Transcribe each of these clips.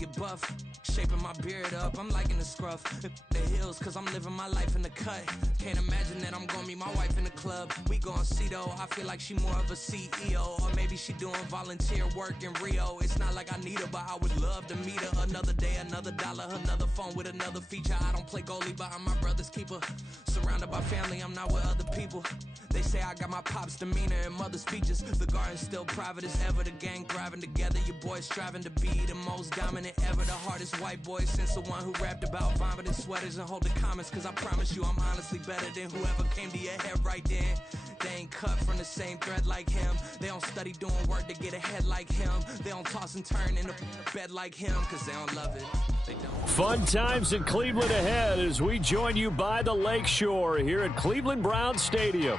get buff. Shaping my beard up, I'm liking the scruff. The hills, cause I'm living my life in the cut. Can't imagine that I'm gonna meet my wife in the club. We gon' see though, I feel like she more of a CEO. Or maybe she doing volunteer work in Rio. It's not like I need her, but I would love to meet her. Another day, another dollar, another phone with another feature. I don't play goalie, but I'm my brother's keeper. Surrounded by family, I'm not with other people. They say I got my pop's demeanor and mother's features. The garden's still private as ever, the gang thriving together. Your boys striving to be the most dominant ever. The hardest white boy since the one who rapped about vomiting sweaters and holding comments. Cause I promise you I'm honestly better than whoever came to your head right then. They ain't cut from the same thread like him. They don't study doing work to get ahead like him. They don't toss and turn in the bed like him. Cause they don't love it. They don't. Fun times in Cleveland ahead as we join you by the Lakeshore here at Cleveland Browns Stadium.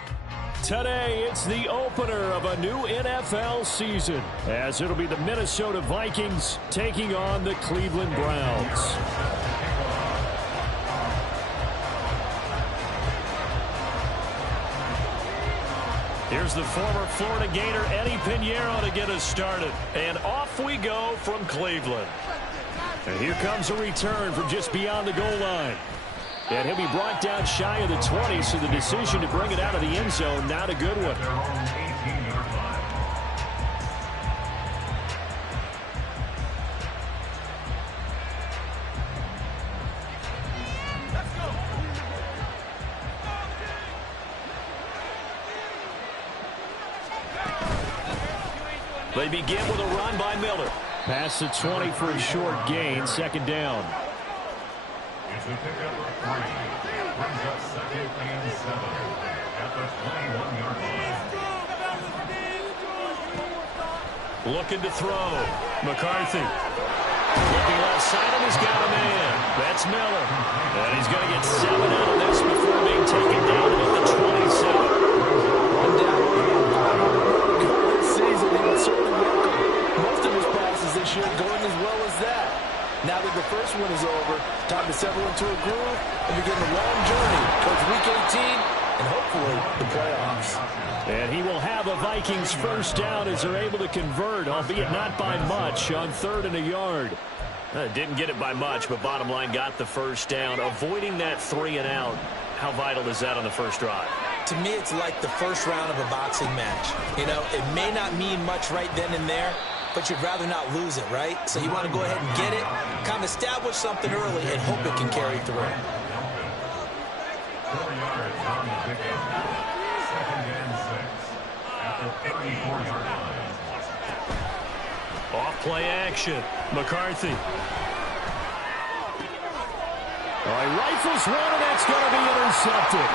Today, it's the opener of a new NFL season, as it'll be the Minnesota Vikings taking on the Cleveland Browns. Here's the former Florida Gator Eddie Pinheiro to get us started. And off we go from Cleveland. And here comes a return from just beyond the goal line. And he'll be brought down shy of the 20, so the decision to bring it out of the end zone, not a good one. They begin with a run by Miller. Past the 20 for a short gain, second down. It's a pickup of 3. Brings up 2nd and 7 at the 21-yard line. Looking to throw. McCarthy. Looking left side, and he's got a man. That's Miller. And he's going to get 7 out of this before being taken down at the 27. One down this season, he would certainly welcome most of his passes this year going as well as that. Now that the first one is over, time to settle into a groove and begin the long journey towards Week 18 and hopefully the playoffs. And he will have a Vikings first down as they're able to convert, albeit not by much, on 3rd and a yard. Didn't get it by much, but bottom line got the first down. Avoiding that 3 and out, how vital is that on the first drive? To me, it's like the first round of a boxing match. You know, it may not mean much right then and there, but you'd rather not lose it, right? So you want to go ahead and get it, kind of establish something early, and hope it can carry through. 4 yards on the pickup. 2nd and 6 at the 34-yard line. Off play action. McCarthy. All right, rifles one, and that's going to be intercepted.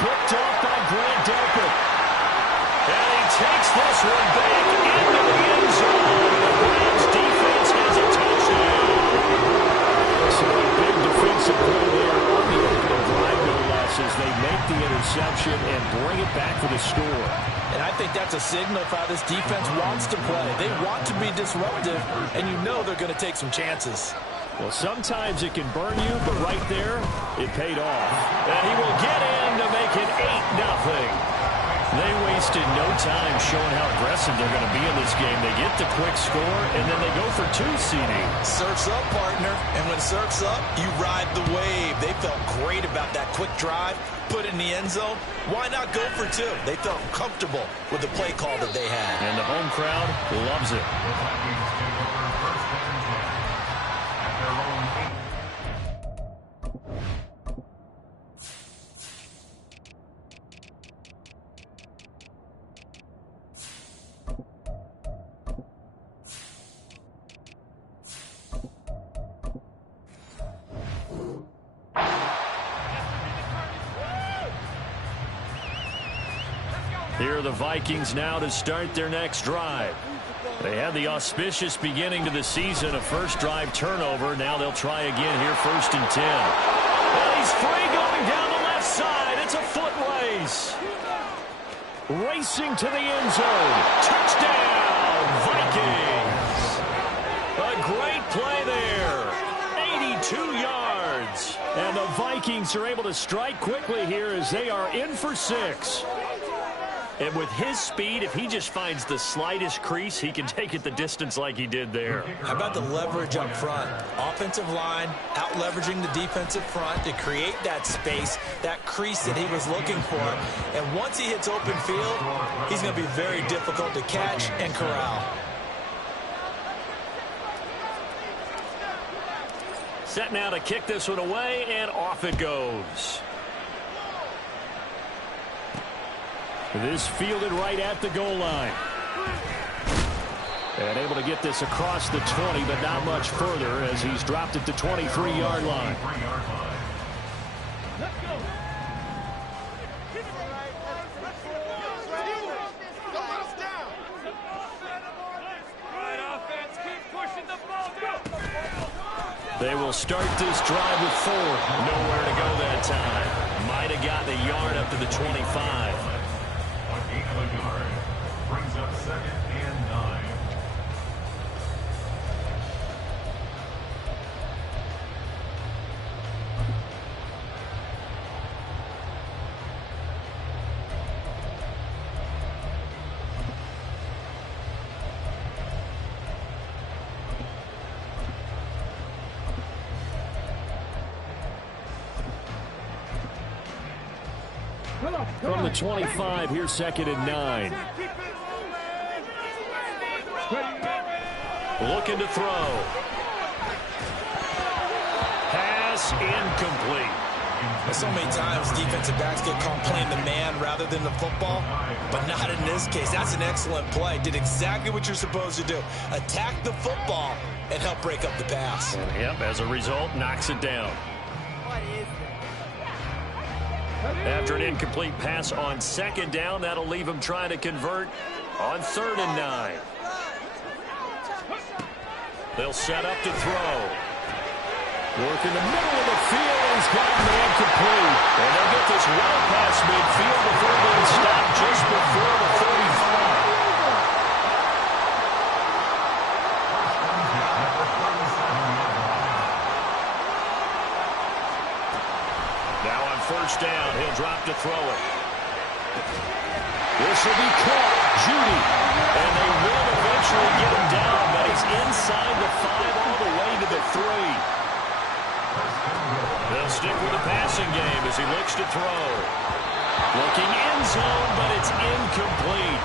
Picked off by Grant Delpit. And he takes this one back into the end zone. The Browns defense has a touchdown. So a big defensive play there on the opening drive, no less, as they make the interception and bring it back for the score. And I think that's a signal of how this defense wants to play. They want to be disruptive, and you know they're going to take some chances. Well, sometimes it can burn you, but right there, it paid off. And he will get in to make it 8-0. They wasted no time showing how aggressive they're going to be in this game. They get the quick score, and then they go for 2 seeding. Surf's up, partner. And when surf's up, you ride the wave. They felt great about that quick drive, put it in the end zone. Why not go for 2? They felt comfortable with the play call that they had. And the home crowd loves it. The Vikings take over 1st and 10 at their own 8. Here are the Vikings now to start their next drive. They had the auspicious beginning to the season, a first drive turnover. Now they'll try again here, 1st and 10. And he's free going down the left side. It's a foot race. Racing to the end zone. Touchdown, Vikings. A great play there. 82 yards. And the Vikings are able to strike quickly here as they are in for 6. And with his speed, if he just finds the slightest crease, he can take it the distance like he did there. How about the leverage up front? Offensive line out-leveraging the defensive front to create that space, that crease that he was looking for. And once he hits open field, he's going to be very difficult to catch and corral. Set now to kick this one away, and off it goes. This fielded right at the goal line. And able to get this across the 20, but not much further as he's dropped at the 23-yard line. They will start this drive with 4. Nowhere to go that time. Might have gotten a yard up to the 25. A gain of a yard brings up 2nd and 9. From the 25, here's 2nd and 9. Looking to throw. Pass incomplete. So many times defensive backs get caught playing the man rather than the football, but not in this case. That's an excellent play. Did exactly what you're supposed to do. Attack the football and help break up the pass. Yep, as a result, knocks it down. After an incomplete pass on 2nd down, that'll leave him trying to convert on 3rd and 9. They'll set up to throw. Work in the middle of the field. He's got a man complete. And they'll get this well past midfield before being stopped just before the 35. Now on 1st down, he'll drop to throw it. This will be caught. Judy. And they will eventually get him down, but he's inside the 5 all the way to the 3. They'll stick with the passing game as he looks to throw. Looking end zone, but it's incomplete.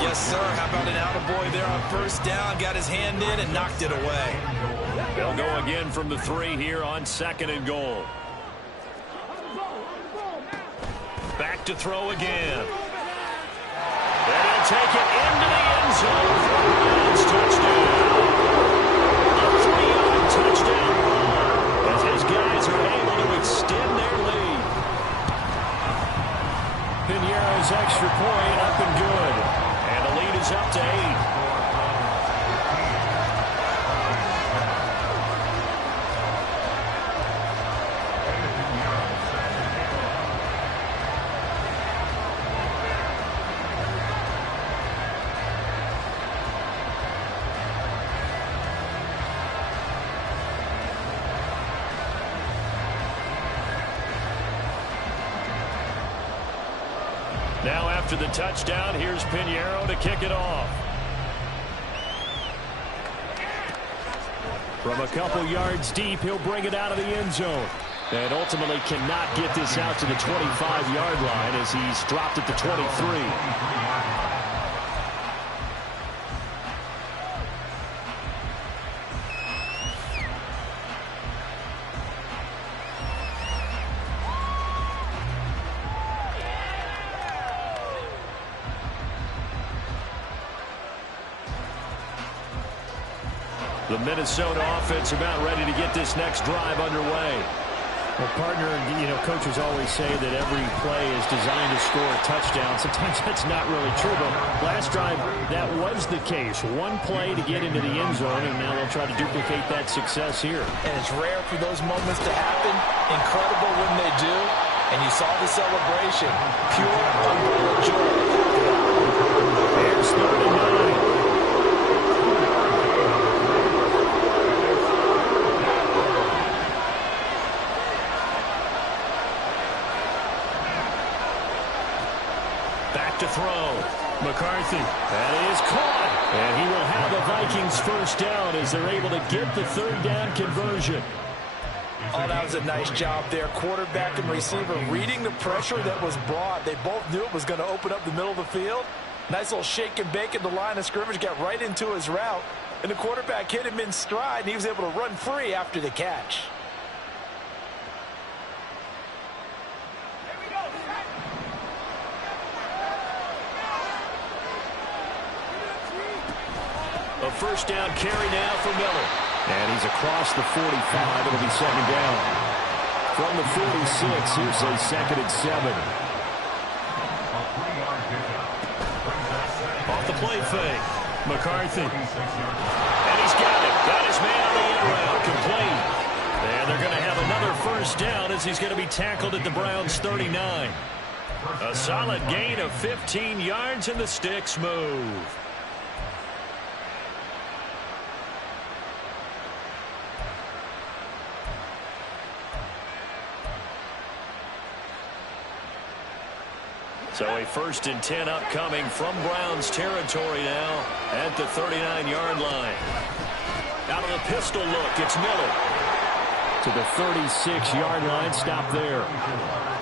Yes, sir. How about an attaboy there on 1st down? Got his hand in and knocked it away. They'll go again from the 3 here on 2nd and goal. Back to throw again. And he'll take it into the end zone for a Lions touchdown. A 3-yard touchdown run as his guys are able to extend their lead. Piñeiro's extra point up and good. And the lead is up to 8. Now after the touchdown, here's Piñeiro to kick it off. From a couple yards deep, he'll bring it out of the end zone. And ultimately cannot get this out to the 25-yard line as he's dropped at the 23. The Minnesota offense about ready to get this next drive underway. Well, partner, coaches always say that every play is designed to score a touchdown. Sometimes that's not really true, but last drive, that was the case. One play to get into the end zone, and now they'll try to duplicate that success here. And it's rare for those moments to happen. Incredible when they do. And you saw the celebration. Pure, unbelievable joy. Here's 3rd and 9. To throw. McCarthy. That is caught. And he will have the Vikings first down as they're able to get the third down conversion. Oh, that was a nice job there. Quarterback and receiver reading the pressure that was brought. They both knew it was going to open up the middle of the field. Nice little shake and bake at the line of scrimmage. Got right into his route. And the quarterback hit him in stride, and he was able to run free after the catch. A first down carry now for Miller. And he's across the 45. It'll be second down. From the 46, here's a 2nd and 7. Off the play fake. McCarthy. And he's got it. Got his man on the end round. Complete. And they're going to have another first down as he's going to be tackled at the Browns' 39. A solid gain of 15 yards, and the sticks move. So a 1st and 10 upcoming from Browns territory now at the 39-yard line. Out of the pistol look, it's Miller. To the 36-yard line, stop there.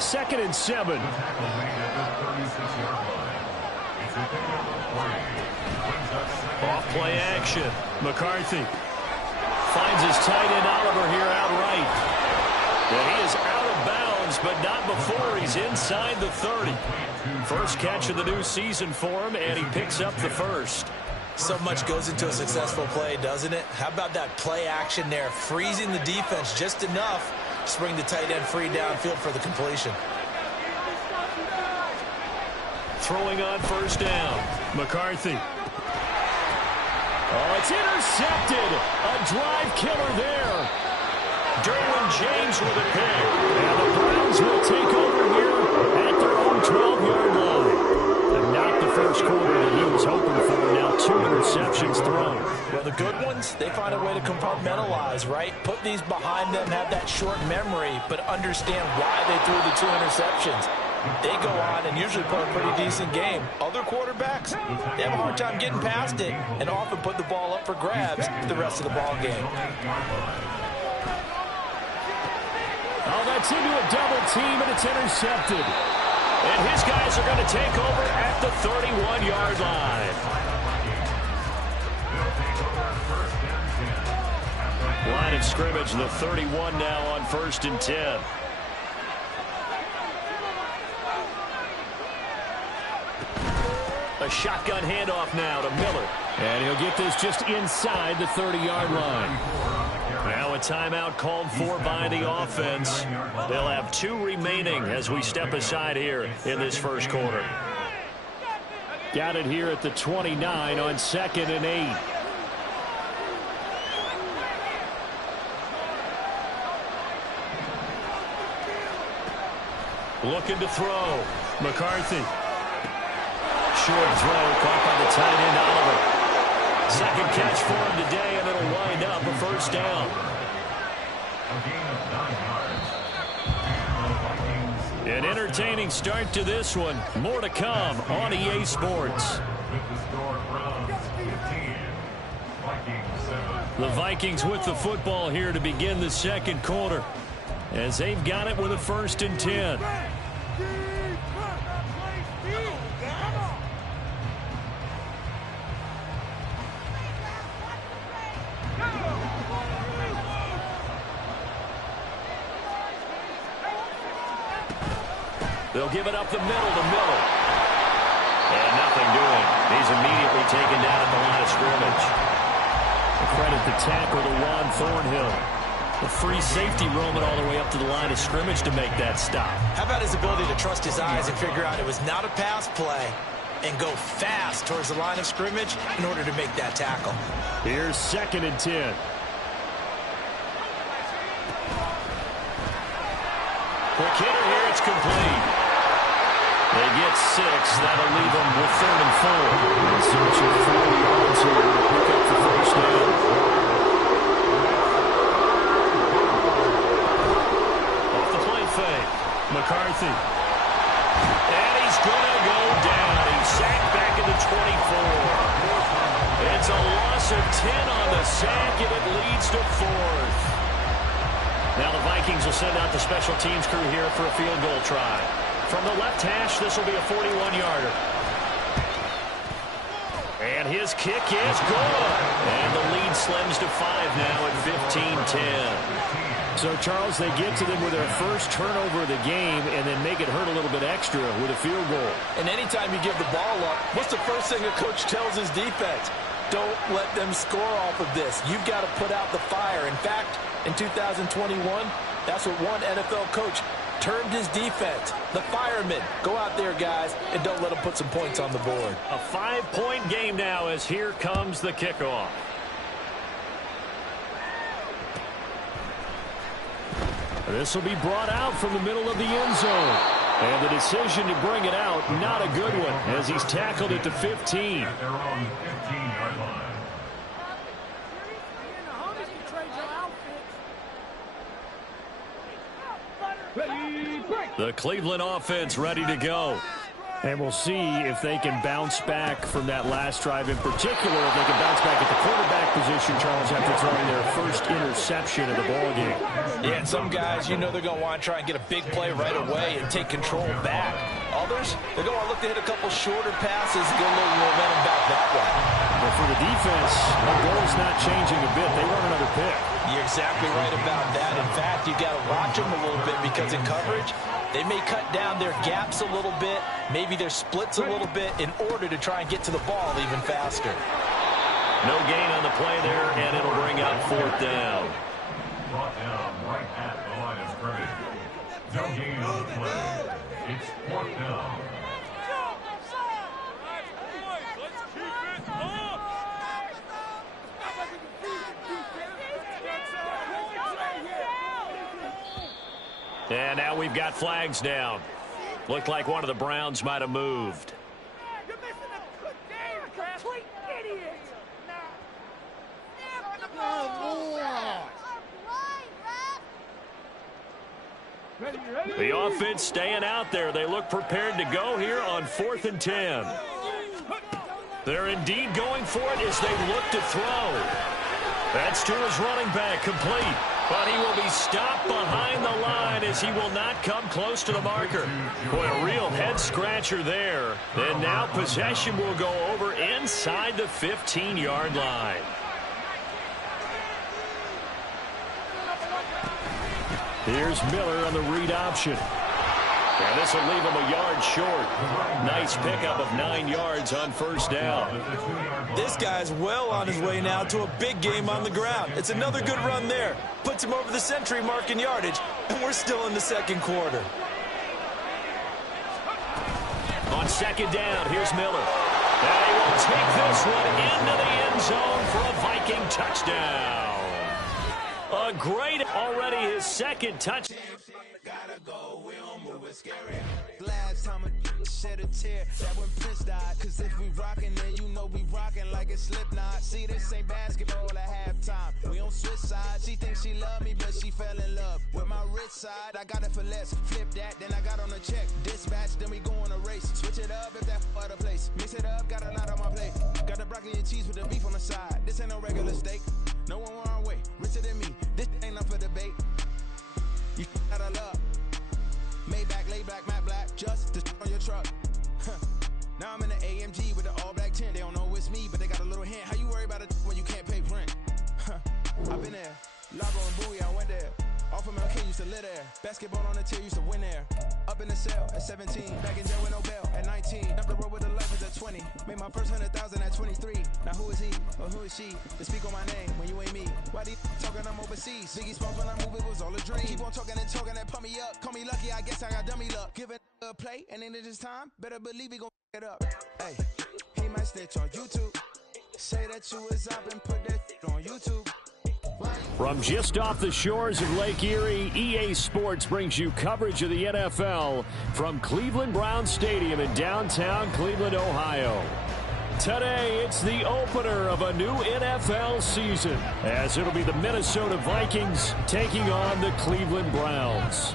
2nd and 7. Off play action. McCarthy finds his tight end Oliver here outright. And he is out of bounds, but not before he's inside the 30. First catch of the new season for him, and he picks up the first. So much goes into a successful play, doesn't it? How about that play action there, freezing the defense just enough to bring the tight end free downfield for the completion. Throwing on first down. McCarthy. Oh, it's intercepted. A drive killer there. Derwin James with a pick. And the Browns will take over here at their own 12-yard line. And not the first quarter that he was hoping for. Now 2 interceptions thrown. Well, the good ones, they find a way to compartmentalize, right? Put these behind them, have that short memory, but understand why they threw the 2 interceptions. They go on and usually play a pretty decent game. Other quarterbacks, they have a hard time getting past it and often put the ball up for grabs the rest of the ball game. Oh, that's into a double team, and it's intercepted. And his guys are going to take over at the 31-yard line. Line of scrimmage, the 31 now on 1st and 10. A shotgun handoff now to Miller. And he'll get this just inside the 30-yard line. Now a timeout called for by the offense. They'll have 2 remaining as we step aside here in this first quarter. Got it here at the 29 on 2nd and 8. Looking to throw. McCarthy. Short throw caught by the tight end Oliver. Second catch for him today, and it'll wind up a first down. An entertaining start to this one. More to come on EA Sports. The Vikings with the football here to begin the second quarter, as they've got it with a 1st and 10. They'll give it up the middle to Miller. And nothing doing. He's immediately taken down at the line of scrimmage. A credit the tackle to Juan Thornhill. The free safety roaming all the way up to the line of scrimmage to make that stop. How about his ability to trust his eyes and figure out it was not a pass play and go fast towards the line of scrimmage in order to make that tackle. Here's 2nd and 10. The kidder here, it's complete. They get 6. That'll leave them with 3rd and 4. Searching 4 yards here to pick up the first down. Off the play fake. McCarthy. And he's going to go down. He 10 on the sack, and it leads to 4th. Now the Vikings will send out the special teams crew here for a field goal try. From the left hash, this will be a 41-yarder. And his kick is good. And the lead slims to 5 now at 15-10. So, Charles, they get to them with their first turnover of the game and then make it hurt a little bit extra with a field goal. And anytime you give the ball up, what's the first thing a coach tells his defense? Don't let them score off of this. You've got to put out the fire. In fact, in 2021, that's what one NFL coach termed his defense. The firemen. Go out there, guys, and don't let them put some points on the board. A 5-point game now as here comes the kickoff. This will be brought out from the middle of the end zone. And the decision to bring it out, not a good one, as he's tackled it to 15. At their own 15-yard line. The Cleveland offense ready to go. And we'll see if they can bounce back from that last drive in particular, if they can bounce back at the quarterback position, Charles, after throwing their first interception of the ballgame. Yeah, and some guys, you know they're going to want to try and get a big play right away and take control back. Others, they're going to want to look to hit a couple shorter passes and get a little momentum back that way. But for the defense, the goal's not changing a bit. They want another pick. You're exactly right about that. In fact, you got to watch them a little bit because in coverage, they may cut down their gaps a little bit, maybe their splits a little bit in order to try and get to the ball even faster. No gain on the play there, and it'll bring out 4th down. Brought down right at the line of scrimmage. No gain on the play. It's 4th down. And now we've got flags down. Looked like one of the Browns might have moved. You're missing a good game, complete idiot! The offense staying out there. They look prepared to go here on 4th and 10. They're indeed going for it as they look to throw. That's to his running back, complete. But he will be stopped behind the line as he will not come close to the marker. Boy, a real head-scratcher there. And now possession will go over inside the 15-yard line. Here's Miller on the read option. And this will leave him a yard short. Nice pickup of 9 yards on 1st down. This guy's well on his way now to a big game on the ground. It's another good run there. Puts him over the century mark in yardage, and we're still in the 2nd quarter. On 2nd down, here's Miller. And he will take this one into the end zone for a Viking touchdown. A great, already his 2nd touchdown. Last time I shed a tear, that when Prince died. Cause if we rockin', then you know we rockin' like a Slipknot. See, this ain't basketball at halftime. We on switch sides. She thinks she love me, but she fell in love with my rich side. I got it for less. Flip that, then I got on a check. Dispatch, then we go on a race. Switch it up if that other place. Mix it up, got a lot on my plate. Got the broccoli and cheese with the beef on the side. This ain't no regular steak. No one wrong way. Richer than me. This ain't up for debate. You got a love. Maybach, laid back, matte black, just to on your truck. Now I'm in the AMG with the all black tint. They don't know it's me, but they got a little hint. How you worry about it when you can't pay rent? I've been there. Lago and Bowie, I went there. Off of MLK, used to live there. Basketball on the tier, used to win there. Up in the cell at 17. Back in jail with no bail at 19. Up the road with the levels at 20. Made my first 100,000 at 23. Now who is he or who is she to speak on my name when you ain't me? Why they talking I'm overseas? Biggie Smalls when I move, it was all a dream. Keep on talking and pump me up. Call me lucky, I guess I got dummy luck. Give it a play, and then it's time. Better believe he gon' it up. Hey, he might snitch on YouTube. Say that you was up and put that on YouTube. From just off the shores of Lake Erie, EA Sports brings you coverage of the NFL from Cleveland Browns Stadium in downtown Cleveland, Ohio. Today, it's the opener of a new NFL season, as it'll be the Minnesota Vikings taking on the Cleveland Browns.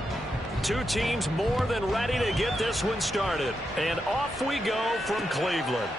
Two teams more than ready to get this one started. And off we go from Cleveland.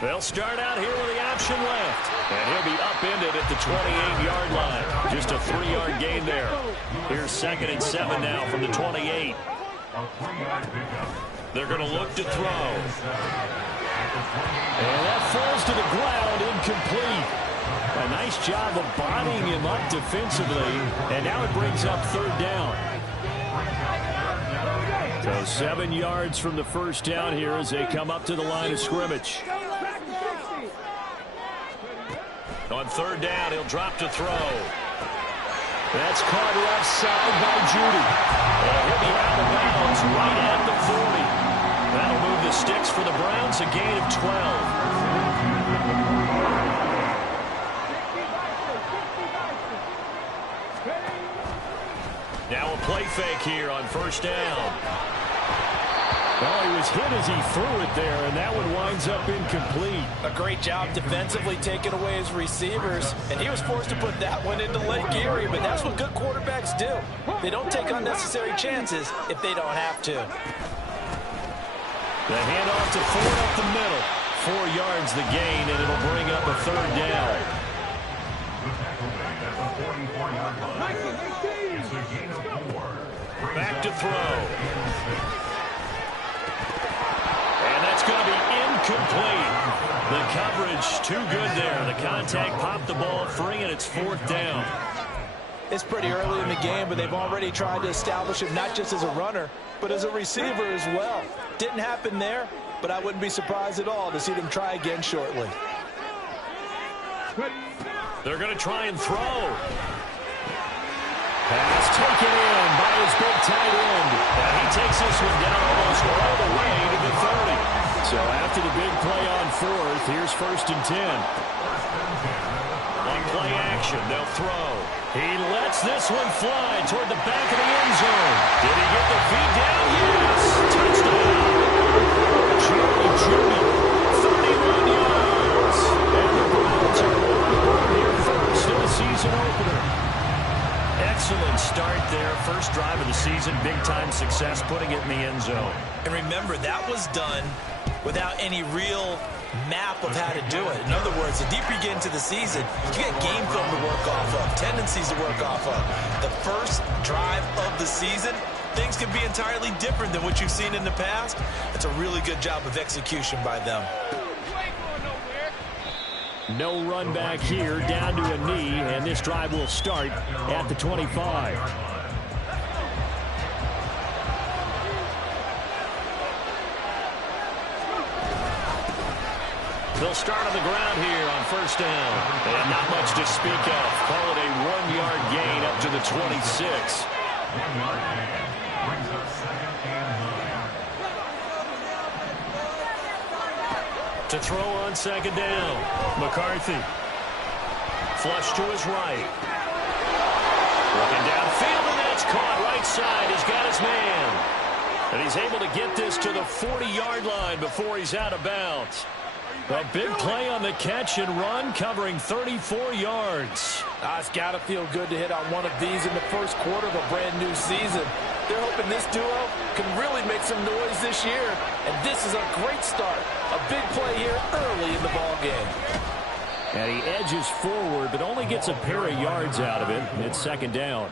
They'll start out here with the option left. And he'll be upended at the 28-yard line. Just a 3-yard gain there. Here's 2nd and 7 now from the 28. They're going to look to throw. And that falls to the ground, incomplete. A nice job of bodying him up defensively. And now it brings up 3rd down. So 7 yards from the first down here as they come up to the line of scrimmage. On 3rd down, he'll drop to throw. That's caught left side by Judy. And he'll be out of bounds right at the 40. That'll move the sticks for the Browns, a gain of 12. Now a play fake here on 1st down. Well, he was hit as he threw it there, and that one winds up incomplete. A great job defensively taking away his receivers, and he was forced to put that one into Lake Erie, but that's what good quarterbacks do. They don't take unnecessary chances if they don't have to. The handoff to Ford up the middle. 4 yards the gain, and it'll bring up a 3rd down. Back to throw. Going to be incomplete. The coverage too good there. The contact popped the ball free, and it's 4th down. It's pretty early in the game, but they've already tried to establish him not just as a runner, but as a receiver as well. Didn't happen there, but I wouldn't be surprised at all to see them try again shortly. They're going to try and throw. Pass taken in by his big tight end. And he takes this one down almost all the way to the 30. So after the big play on 4th, here's 1st and 10. On play action, they'll throw. He lets this one fly toward the back of the end zone. Did he get the feet down? Yes! Touchdown! Jerry Jeudy, 31 yards. And the Browns are on here first in the season opener. Excellent start there. First drive of the season. Big-time success putting it in the end zone. And remember, that was done without any real map of how to do it. In other words, the deeper you get into the season, you get game film to work off of, tendencies to work off of. The first drive of the season, things can be entirely different than what you've seen in the past. It's a really good job of execution by them. No run back here, down to a knee, and this drive will start at the 25. They'll start on the ground here on 1st down. And not much to speak of. Call it a 1-yard gain up to the 26. 1 yard gain. Brings up 2nd and 9. To throw on 2nd down. McCarthy. Flush to his right. Looking downfield, and that's caught right side. He's got his man. And he's able to get this to the 40-yard line before he's out of bounds. A big play on the catch and run, covering 34 yards. It's got to feel good to hit on one of these in the first quarter of a brand-new season. They're hoping this duo can really make some noise this year, and this is a great start. A big play here early in the ball game. And he edges forward, but only gets a pair of yards out of it. It's 2nd down.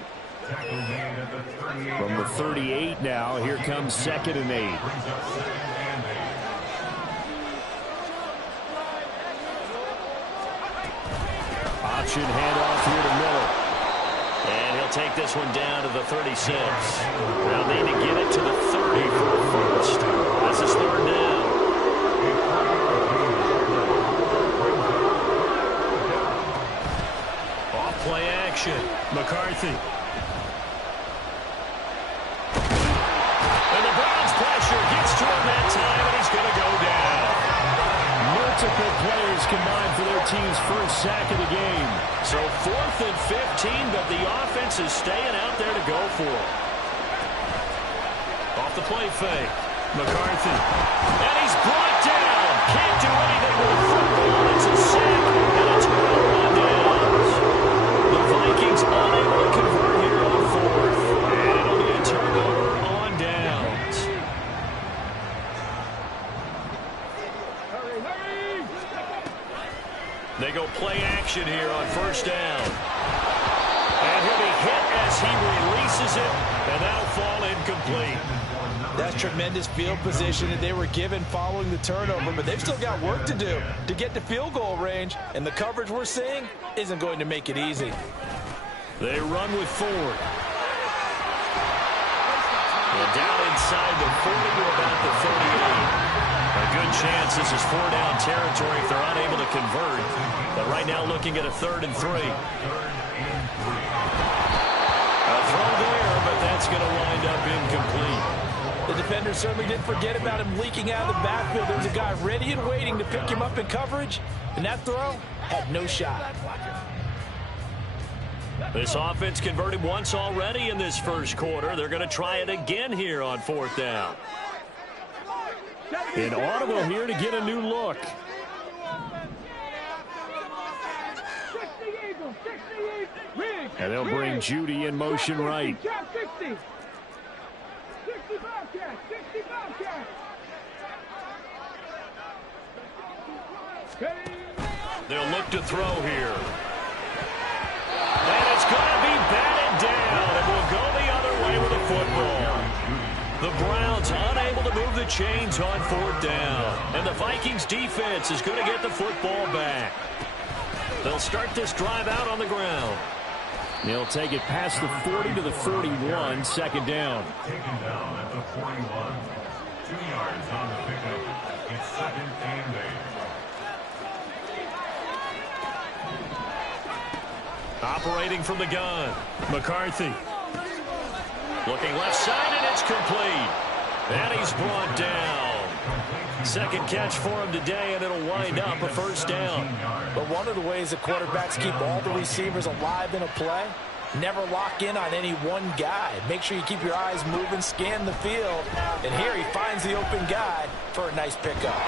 From the 38 now, here comes 2nd and 8. Option handoff here to Miller. And he'll take this one down to the 36. They'll need to get it to the 30 for the first. This is 3rd down. Off play action. McCarthy. And the Browns pressure gets to him that time, and he's going to go down. Multiple players combined for their team's first sack of the game. So 4th and 15, but the offense is staying out there to go for it. Off the play fake. McCarthy. And he's brought down. Can't do anything with the football. It's a sack, and a turnover on downs. The Vikings unable to convert here on 4th. And it'll be a turnover on downs. first down. And he'll be hit as he releases it, and that'll fall incomplete. That's tremendous field position that they were given following the turnover, but they've still got work to do to get to field goal range, and the coverage we're seeing isn't going to make it easy. They run with Ford. And down inside the 40 to about the 38. A good chance this is 4-down territory if they're unable to convert. But right now looking at a 3rd and 3. A throw there, but that's going to wind up incomplete. The defender certainly didn't forget about him leaking out of the backfield. There was a guy ready and waiting to pick him up in coverage, and that throw had no shot. This offense converted once already in this first quarter. They're going to try it again here on 4th down. An audible here to get a new look. And they'll bring Judy in motion right. They'll look to throw here. And it's going to be batted down. It will go the other way with the football. The Browns unable to move the chains on 4th down. And the Vikings defense is going to get the football back. They'll start this drive out on the ground. They'll take it past the 40 to the 41, 2nd down. Taken down at the 41. 2 yards on the pickup. It's 2nd and 8. Operating from the gun, McCarthy. Looking left side, and it's complete. And he's brought down. 2nd catch for him today, and it'll wind up a 1st down. But one of the ways the quarterbacks keep all the receivers alive in a play, never lock in on any one guy. Make sure you keep your eyes moving, scan the field. And here he finds the open guy for a nice pickup.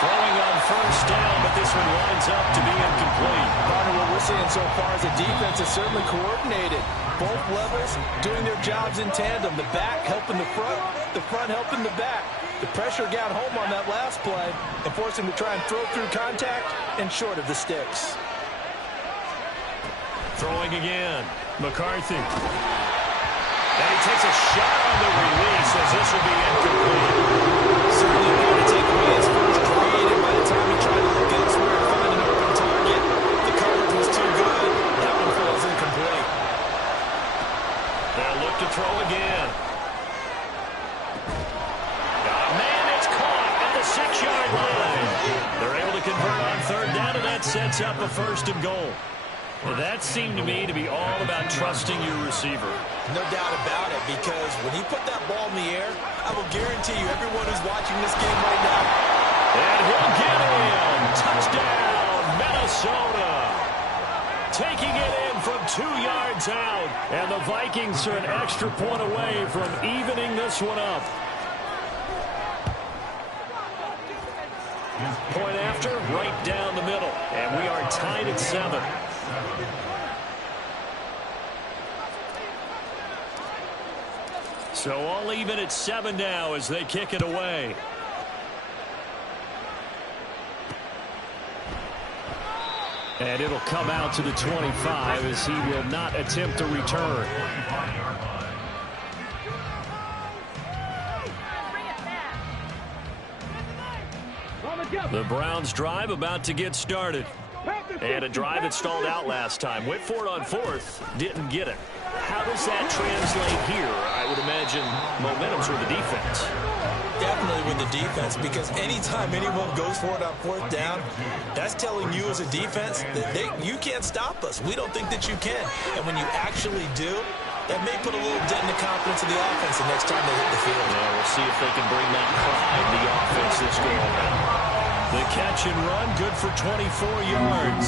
Throwing on 1st down, but this one winds up to be incomplete. Partner, what we're seeing so far is the defense is certainly coordinated. Both levels doing their jobs in tandem. The back helping the front helping the back. The pressure got home on that last play and forced him to try and throw through contact and short of the sticks. Throwing again, McCarthy. And he takes a shot on the release as this will be incomplete. Certainly going to take away his first read, and by the time he tried to look elsewhere and find an open target, the coverage was too good. That one falls incomplete. They'll look to throw again. Man, it's caught at the 6-yard line. They're able to convert on 3rd down, and that sets up a 1st and goal. Well, that seemed to me to be all about trusting your receiver. No doubt about it, because when he put that ball in the air, I will guarantee you everyone who's watching this game right now. And he'll get in. Touchdown, Minnesota. Taking it in from 2 yards out. And the Vikings are an extra point away from evening this one up. Point after, right down the middle. And we are tied at 7. So all even at 7 now as they kick it away. And it'll come out to the 25 as he will not attempt to return. The Browns drive about to get started. And a drive that stalled out last time. Went for it on 4th, didn't get it. How does that translate here? I would imagine momentum's with the defense. Definitely with the defense, because anytime anyone goes for it on 4th down, that's telling you as a defense that you can't stop us. We don't think that you can. And when you actually do, that may put a little dent in the confidence of the offense the next time they hit the field. Yeah, we'll see if they can bring that pride in the offense this go around. The catch and run, good for 24 yards.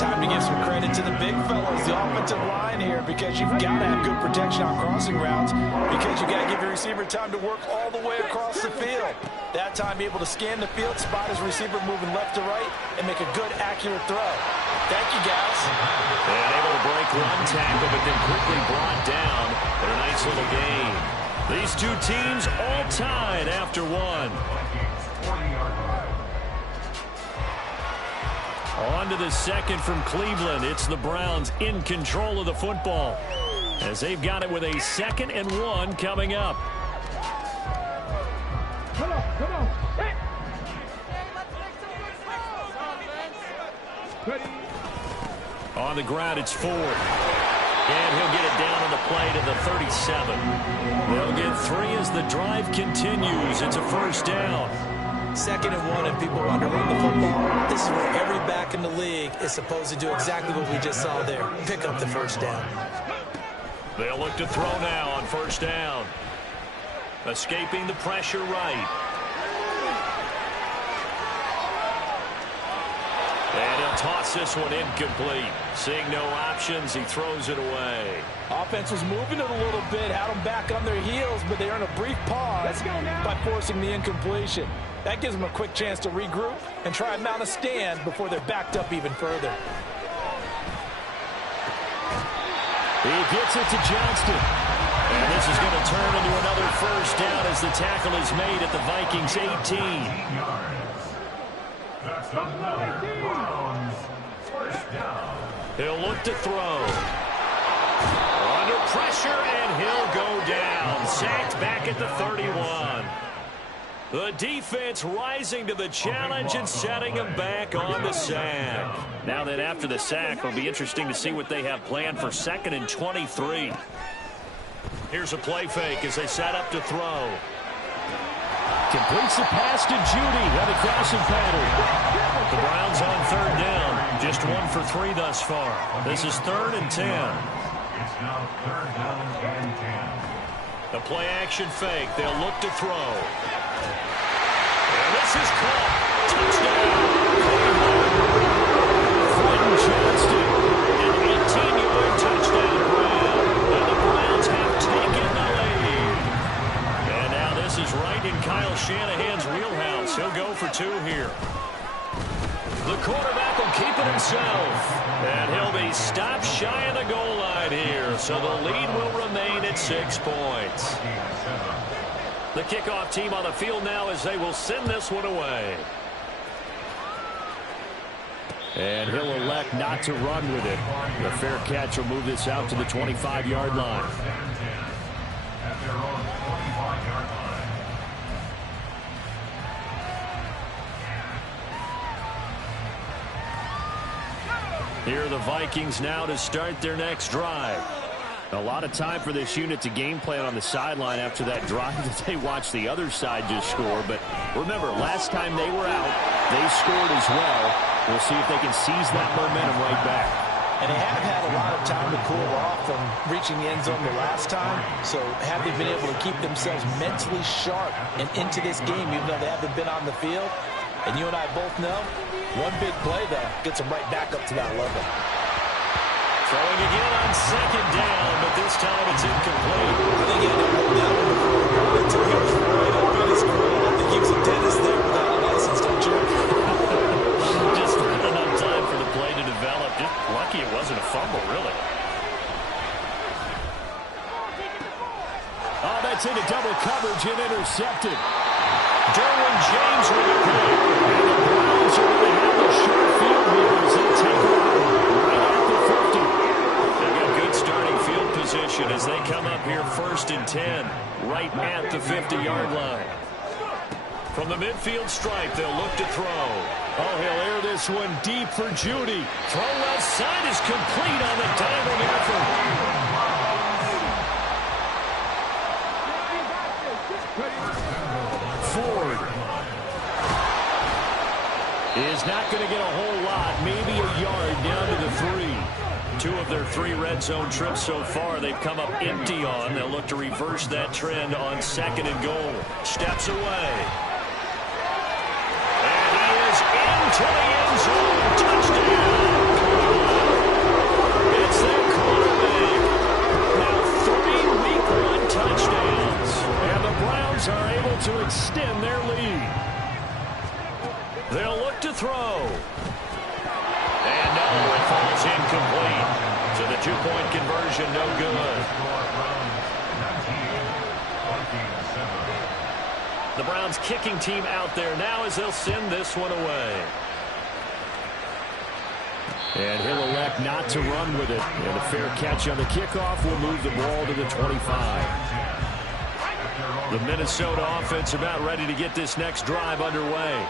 Time to give some credit to the big fellas, the offensive line here, because you've got to have good protection on crossing routes, because you've got to give your receiver time to work all the way across the field. That time, be able to scan the field, spot his receiver moving left to right, and make a good, accurate throw. Thank you, guys. And able to break one tackle, but then quickly brought down for a nice little gain. These two teams all tied after one. On to the second from Cleveland. It's the Browns in control of the football, as they've got it with a 2nd and 1 coming up. Come on. On the ground, it's Ford. And he'll get it down on the play to the 37. They'll get 3 as the drive continues. It's a first down. 2nd and 1, and people want to run the football. This is where every back in the league is supposed to do exactly what we just saw there. Pick up the first down. They'll look to throw now on first down. Escaping the pressure right. And he'll toss this one incomplete. Seeing no options, he throws it away. Offense was moving it a little bit, had them back on their heels, but they earned a brief pause by forcing the incompletion. That gives them a quick chance to regroup and try and mount a stand before they're backed up even further. He gets it to Johnston. And this is going to turn into another first down as the tackle is made at the Vikings 18. That's another Browns first down. He'll look to throw. Under pressure, and he'll go down. Sacked back at the 31. The defense rising to the challenge and setting him back on the sack. Now that after the sack, it'll be interesting to see what they have planned for 2nd and 23. Here's a play fake as they set up to throw. Completes the pass to Judy on the crossing pattern. The Browns on 3rd down. Just 1 for 3 thus far. This is 3rd and 10. It's now 3rd down and 10. The play action fake. They'll look to throw. And this is caught. Touchdown. Quentin Johnston. An 18-yard touchdown grab. And the Browns have taken the lead. And now this is right in Kyle Shanahan's wheelhouse. He'll go for 2 here. The quarterback will keep it himself. And he'll be stopped shy of the goal line here. So the lead will remain at 6 points. The kickoff team on the field now as they will send this one away. And he'll elect not to run with it. The fair catch will move this out to the 25-yard line. At their own 25-yard line. Here are the Vikings now to start their next drive. A lot of time for this unit to game plan on the sideline after that drive that they watched the other side just score. But remember, last time they were out, they scored as well. We'll see if they can seize that momentum right back. And they have had a lot of time to cool off from reaching the end zone the last time. So have they been able to keep themselves mentally sharp and into this game, even though they haven't been on the field? And you and I both know, one big play, though, gets them right back up to that level. Throwing again on 2nd down, but this time it's incomplete. I think he had to hold that one until he was right up in his grill. I think he was a dentist there without a license, don't you? Just not enough time for the play to develop. Just lucky it wasn't a fumble, really. Oh, that's into double coverage and intercepted. Derwin James with a pick. And the Browns are going to have a short field here as they take over right at the 50. They've got good starting field position as they come up here 1st and 10 right at the 50-yard line. From the midfield stripe, they'll look to throw. Oh, he'll air this one deep for Judy. Throw left side is complete on the diving effort. Ford is not going to get a whole lot, maybe a yard down to the 3. 2 of their 3 red zone trips so far they've come up empty on. They'll look to reverse that trend on 2nd and goal. Steps away. And he is into the end zone. Touchdown. It's their quarterback. Now 3 week 1 touchdowns. And the Browns are able to extend their lead. They'll look to throw. And no, it falls incomplete. So the 2-point conversion, no good. The Browns kicking team out there now as they'll send this one away. And he'll elect not to run with it. And a fair catch on the kickoff will move the ball to the 25. The Minnesota offense about ready to get this next drive underway.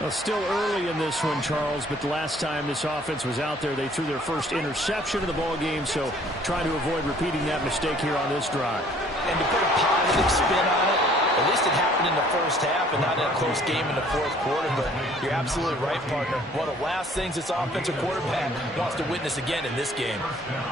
Well, still early in this one, Charles, but the last time this offense was out there, they threw their first interception of the ball game, so trying to avoid repeating that mistake here on this drive. And to put a positive spin on it, at least it happened in the first half and not in a close game in the fourth quarter, but you're absolutely right, partner. One of the last things this offensive quarterback wants to witness again in this game.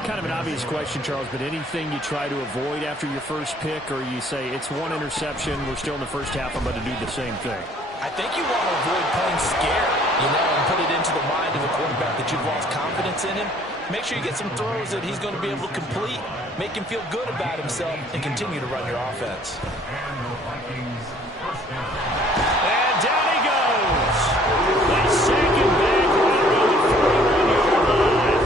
Kind of an obvious question, Charles, but anything you try to avoid after your first pick, or you say it's one interception, we're still in the first half, I'm going to do the same thing? I think you want to avoid playing scared, and put it into the mind of the quarterback that you've lost confidence in him. Make sure you get some throws that he's going to be able to complete, make him feel good about himself, and continue to run your offense. And down he goes. They sack him back right around the 41-yard line.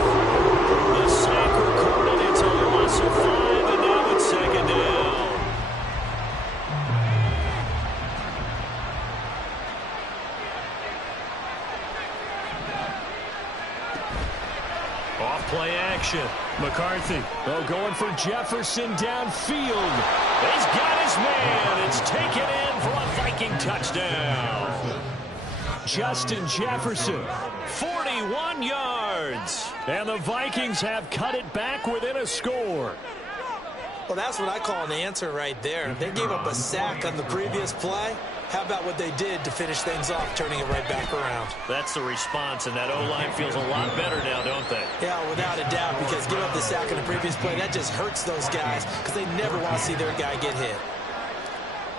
The sack recorded. It's a loss of 5, and now it's second down. Off-play action. McCarthy, going for Jefferson downfield. He's got his man. It's taken in for a Viking touchdown. Justin Jefferson, 41 yards. And the Vikings have cut it back within a score. Well, that's what I call an answer right there. They gave up a sack on the previous play. How about what they did to finish things off, turning it right back around? That's the response, and that O-line feels a lot better now, don't they? Yeah, without a doubt, because giving up the sack on the previous play, that just hurts those guys because they never want to see their guy get hit.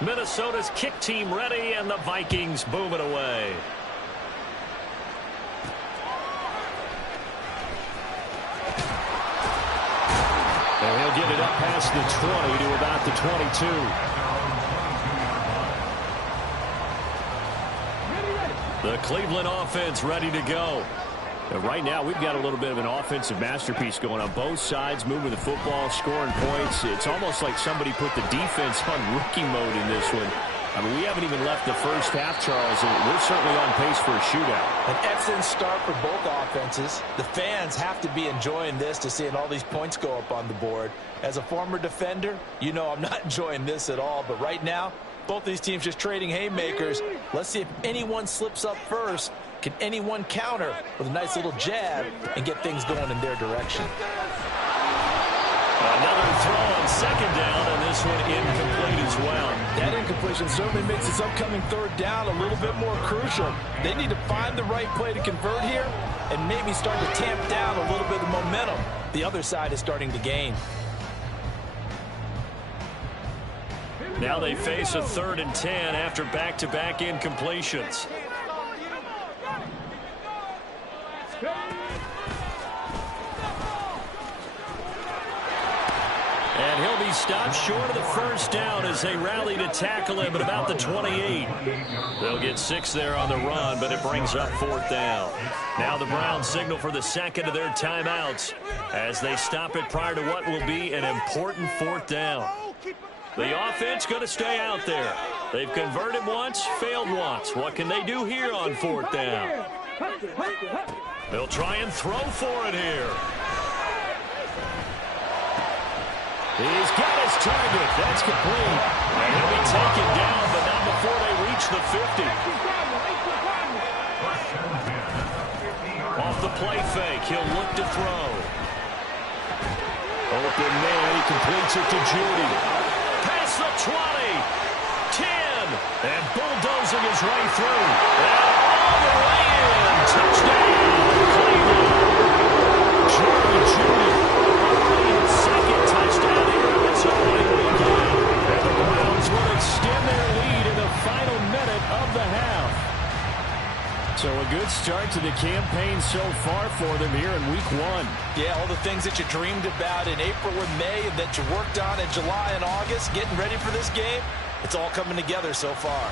Minnesota's kick team ready, and the Vikings boom it away. And he'll get it up past the 20 to about the 22. The Cleveland offense ready to go. And right now, we've got a little bit of an offensive masterpiece going on both sides, moving the football, scoring points. It's almost like somebody put the defense on rookie mode in this one. I mean, we haven't even left the first half, Charles, and we're certainly on pace for a shootout. An excellent start for both offenses. The fans have to be enjoying this to seeing all these points go up on the board. As a former defender, you know I'm not enjoying this at all, but right now, both these teams just trading haymakers. Let's see if anyone slips up first. Can anyone counter with a nice little jab and get things going in their direction? Another throw on second down, and this one incomplete as well. That incompletion certainly makes this upcoming third down a little bit more crucial. They need to find the right play to convert here and maybe start to tamp down a little bit of momentum the other side is starting to gain. Now they face a 3rd and 10 after back-to-back incompletions. And he'll be stopped short of the first down as they rally to tackle him at about the 28. They'll get 6 there on the run, but it brings up 4th down. Now the Browns signal for the second of their timeouts as they stop it prior to what will be an important 4th down. The offense going to stay out there. They've converted once, failed once. What can they do here on 4th down? They'll try and throw for it here. He's got his target. That's complete. And he'll be taken down, but not before they reach the 50. Off the play fake, he'll look to throw. Open man, he completes it to Judy. Past the 20, 10, and bulldozing his way through. And all the way in. Touchdown, Cleveland. Jerry Judy. His second touchdown here in this opening weekend. And the Browns will extend their lead in the final minute of the half. So a good start to the campaign so far for them here in week 1. Yeah, all the things that you dreamed about in April and May and that you worked on in July and August, getting ready for this game, it's all coming together so far.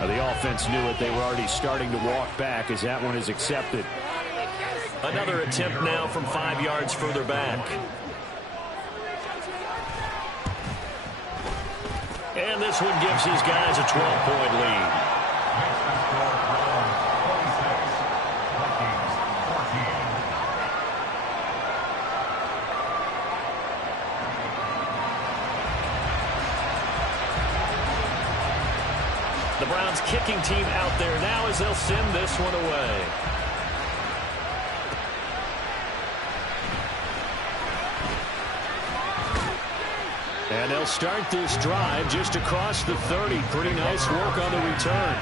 The offense knew it. They were already starting to walk back as that one is accepted. Another attempt now from 5 yards further back. And this one gives these guys a 12-point lead. The Browns kicking team out there now as they'll send this one away. And they'll start this drive just across the 30. Pretty nice work on the return.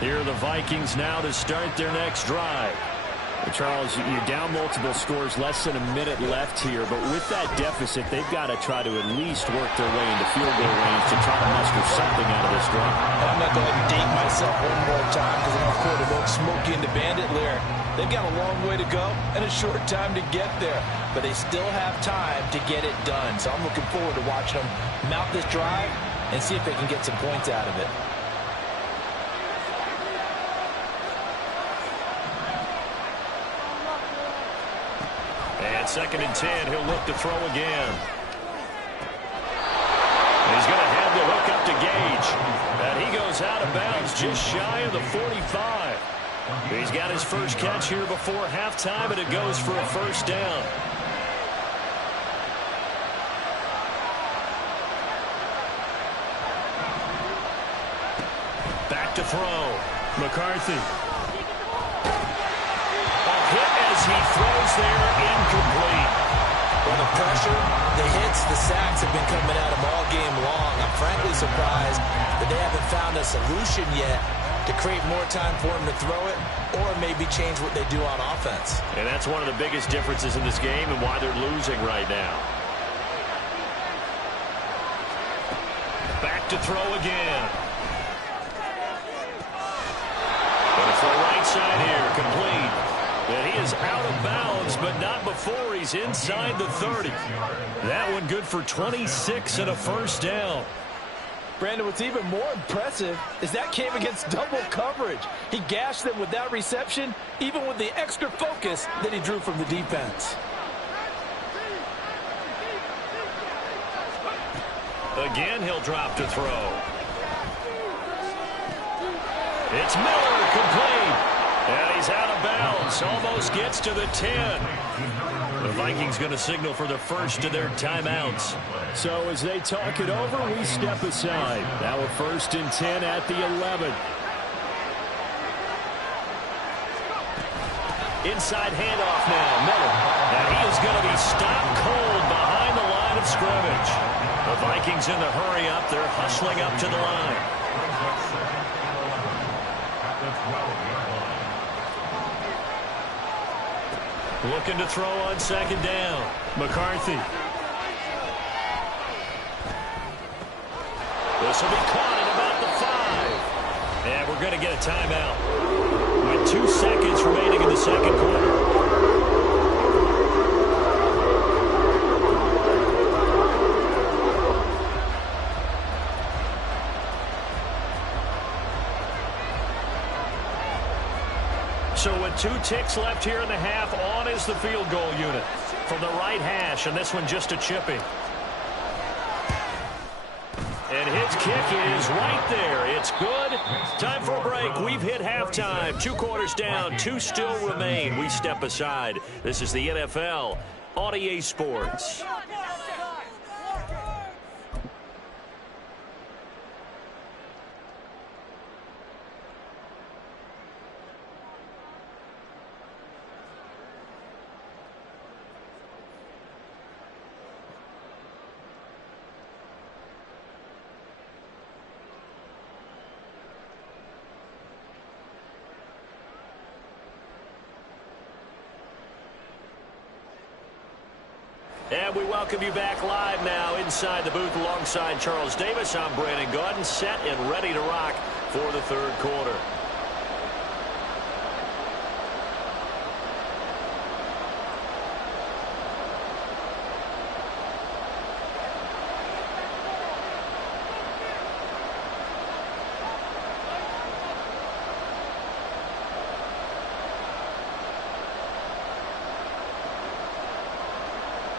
Here are the Vikings now to start their next drive. Charles, you're down multiple scores, less than a minute left here, but with that deficit, they've got to try to at least work their way into field goal range to try to muster something out of this drive. I'm not going to date myself one more time because I'm going to quote a little Smokey and the Bandit lyric. They've got a long way to go and a short time to get there, but they still have time to get it done. So I'm looking forward to watching them mount this drive and see if they can get some points out of it. Second and 10, he'll look to throw again. He's going to have the hook up to Gage. And he goes out of bounds just shy of the 45. He's got his first catch here before halftime, and it goes for a first down. Back to throw. McCarthy. As he throws there, incomplete. Well, the pressure, the hits, the sacks have been coming at him all game long. I'm frankly surprised that they haven't found a solution yet to create more time for him to throw it or maybe change what they do on offense. And that's one of the biggest differences in this game and why they're losing right now. Back to throw again. Going to throw right side here, complete. And he is out of bounds, but not before he's inside the 30. That one good for 26 and a first down. Brandon, what's even more impressive is that came against double coverage. He gashed them with that reception, even with the extra focus that he drew from the defense. Again, he'll drop to throw. It's Miller, complete. And he's out of bounds. Almost gets to the 10. The Vikings going to signal for the first of their timeouts. So as they talk it over, we step aside. Now a first and 10 at the 11. Inside handoff now, Miller. And he is going to be stopped cold behind the line of scrimmage. The Vikings in the hurry up. They're hustling up to the line. Looking to throw on second down. McCarthy. This will be caught at about the 5. And we're going to get a timeout with 2 seconds remaining in the second quarter. So with 2 ticks left here in the half, on is the field goal unit from the right hash, and this one just a chipping. And his kick is right there. It's good. Time for a break. We've hit halftime. 2 quarters down, 2 still remain. We step aside. This is the NFL on EA Sports. And we welcome you back live now inside the booth alongside Charles Davis. I'm Brandon Gaudin, set and ready to rock for the third quarter.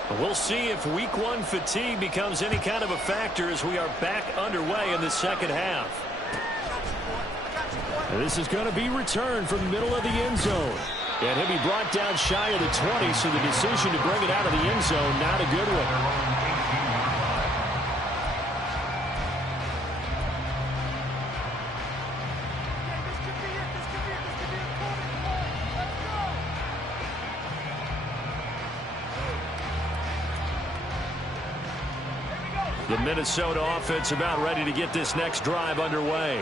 We'll see if week one fatigue becomes any kind of a factor as we are back underway in the second half. And this is going to be returned from the middle of the end zone. And he'll be brought down shy of the 20, so the decision to bring it out of the end zone, not a good one. The Minnesota offense about ready to get this next drive underway.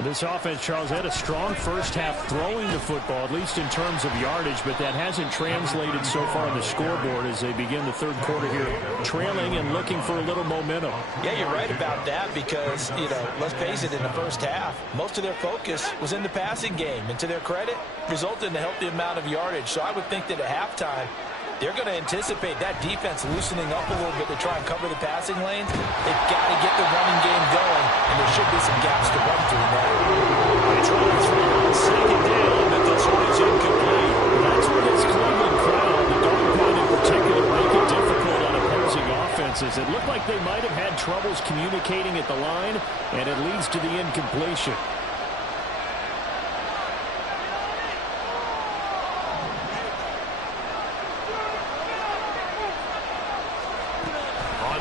This offense, Charles, had a strong first half throwing the football, at least in terms of yardage, but that hasn't translated so far on the scoreboard as they begin the third quarter here, trailing and looking for a little momentum. Yeah, you're right about that because, let's face it, in the first half, most of their focus was in the passing game. And to their credit, resulted in a healthy amount of yardage. So I would think that at halftime, they're going to anticipate that defense loosening up a little bit to try and cover the passing lanes. They've got to get the running game going, and there should be some gaps to run through now. They try to throw on second down, but this one is incomplete. That's where this Cleveland crowd, the dog pound in particular, make it difficult on opposing offenses. It looked like they might have had troubles communicating at the line, and it leads to the incompletion.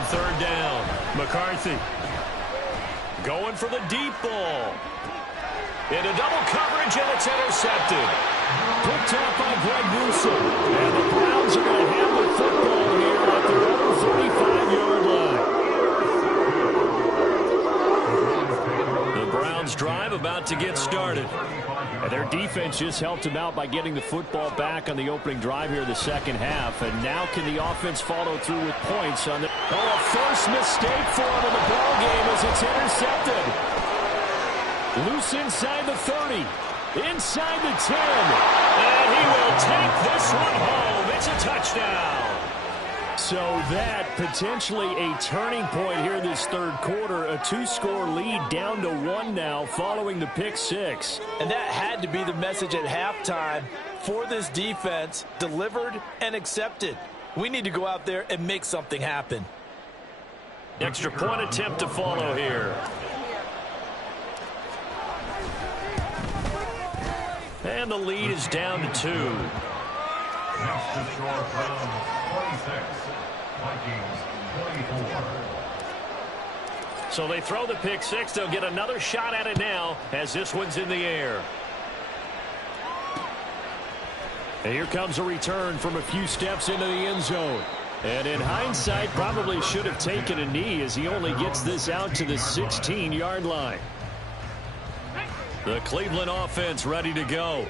Third down. McCarthy going for the deep ball. Into double coverage, and it's intercepted. Picked up by Greg Newsome. And the Browns are going to have the football here at their own 35-yard line. The Browns drive about to get started. And their defense just helped them out by getting the football back on the opening drive here in the second half. And now can the offense follow through with points on the... Oh, a first mistake for him in the ball game as it's intercepted. Loose inside the 30. Inside the 10. And he will take this one home. It's a touchdown. So that potentially a turning point here this third quarter. A two-score lead down to 1 now following the pick six. And that had to be the message at halftime for this defense. Delivered and accepted. We need to go out there and make something happen. Extra point attempt to follow here. And the lead is down to 2. Next to score from 26. Vikings 24. So they throw the pick six. They'll get another shot at it now as this one's in the air. And here comes a return from a few steps into the end zone. And in hindsight, probably should have taken a knee as he only gets this out to the 16-yard line. The Cleveland offense ready to go.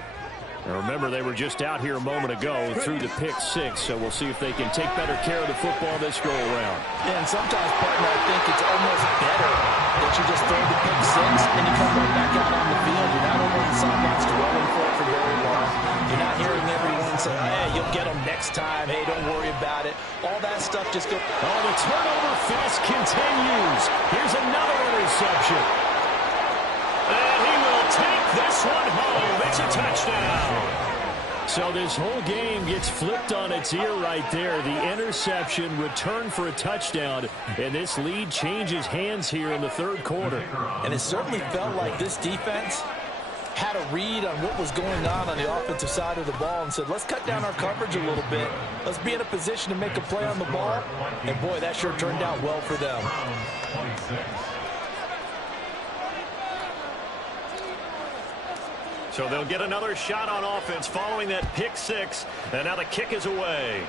Now remember, they were just out here a moment ago through the pick six, so we'll see if they can take better care of the football this go-around. Yeah, and sometimes, partner, I think it's almost better that you just throw the pick six and you come right back out on the field. You're not over the sidelines dwelling for it for very long. You're not hearing everyone say, hey, you'll get them next time. Hey, don't worry about it. All that stuff just goes. Oh, the turnover fest continues. Here's another interception. And he will take this one home. It's a touchdown. So this whole game gets flipped on its ear right there. The interception, return for a touchdown, and this lead changes hands here in the third quarter. And it certainly felt like this defense had a read on what was going on the offensive side of the ball and said, let's cut down our coverage a little bit. Let's be in a position to make a play on the ball. And, boy, that sure turned out well for them. So they'll get another shot on offense following that pick six. And now the kick is away.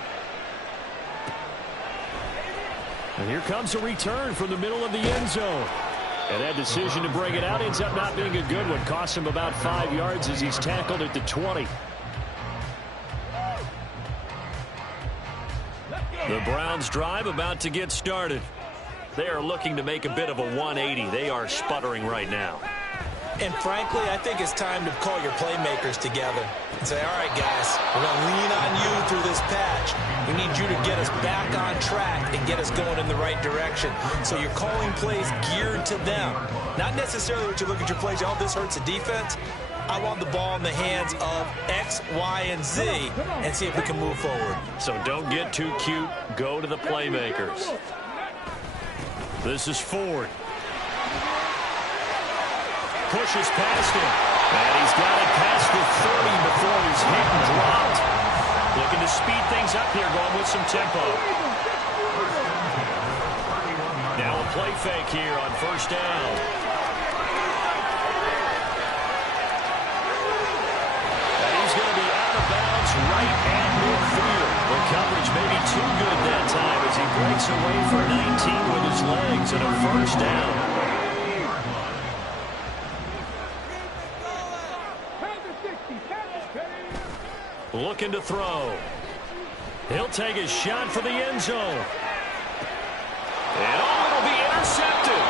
And here comes a return from the middle of the end zone. And that decision to bring it out ends up not being a good one. Costs him about 5 yards as he's tackled at the 20. The Browns drive about to get started. They are looking to make a bit of a 180. They are sputtering right now. And frankly, I think it's time to call your playmakers together and say, all right, guys, we're going to lean on you through this patch. We need you to get us back on track and get us going in the right direction. So you're calling plays geared to them. Not necessarily what you look at your plays, oh, this hurts the defense. I want the ball in the hands of X, Y, and Z and see if we can move forward. So don't get too cute. Go to the playmakers. This is Ford. Pushes past him. And he's got it past the 30 before he's hit and dropped. Looking to speed things up here, going with some tempo. Now a play fake here on first down. And he's going to be out of bounds right at midfield. The coverage may be too good that time as he breaks away for 19 with his legs and a first down. Looking to throw. He'll take his shot for the end zone. And it'll be intercepted.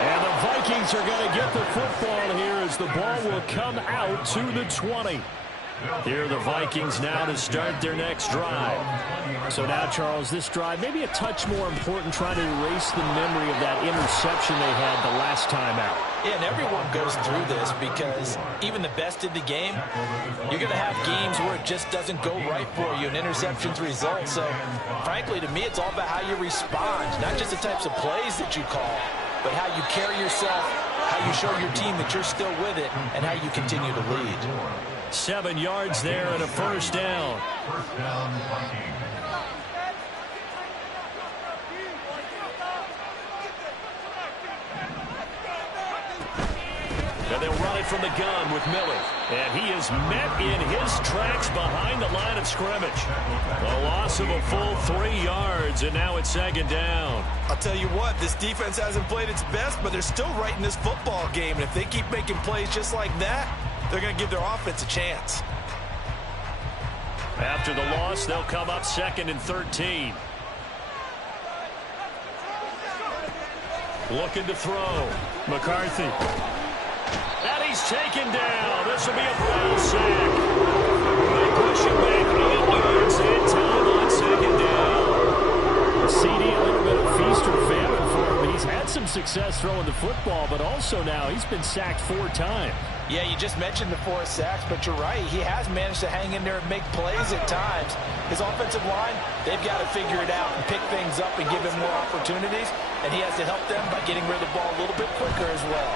And the Vikings are going to get the football here as the ball will come out to the 20. Here are the Vikings now to start their next drive. So now, Charles, this drive maybe a touch more important, trying to erase the memory of that interception they had the last time out. Yeah, and everyone goes through this because even the best in the game, you're going to have games where it just doesn't go right for you and interceptions result. So, frankly, to me, it's all about how you respond, not just the types of plays that you call, but how you carry yourself, how you show your team that you're still with it, and how you continue to lead. 7 yards there and a first down. First down, Vikings. And they'll run it from the gun with Miller. And he is met in his tracks behind the line of scrimmage. A loss of a full 3 yards, and now it's second down. I'll tell you what, this defense hasn't played its best, but they're still right in this football game. And if they keep making plays just like that, they're going to give their offense a chance. After the loss, they'll come up 2nd and 13. Looking to throw. McCarthy. And he's taken down. This will be a Brown sack. They push him back 8 yards in time on second down. A CD, a little bit of feast or famine for him. He's had some success throwing the football, but also now he's been sacked 4 times. Yeah, you just mentioned the 4 sacks, but you're right. He has managed to hang in there and make plays at times. His offensive line, they've got to figure it out and pick things up and give him more opportunities, and he has to help them by getting rid of the ball a little bit quicker as well.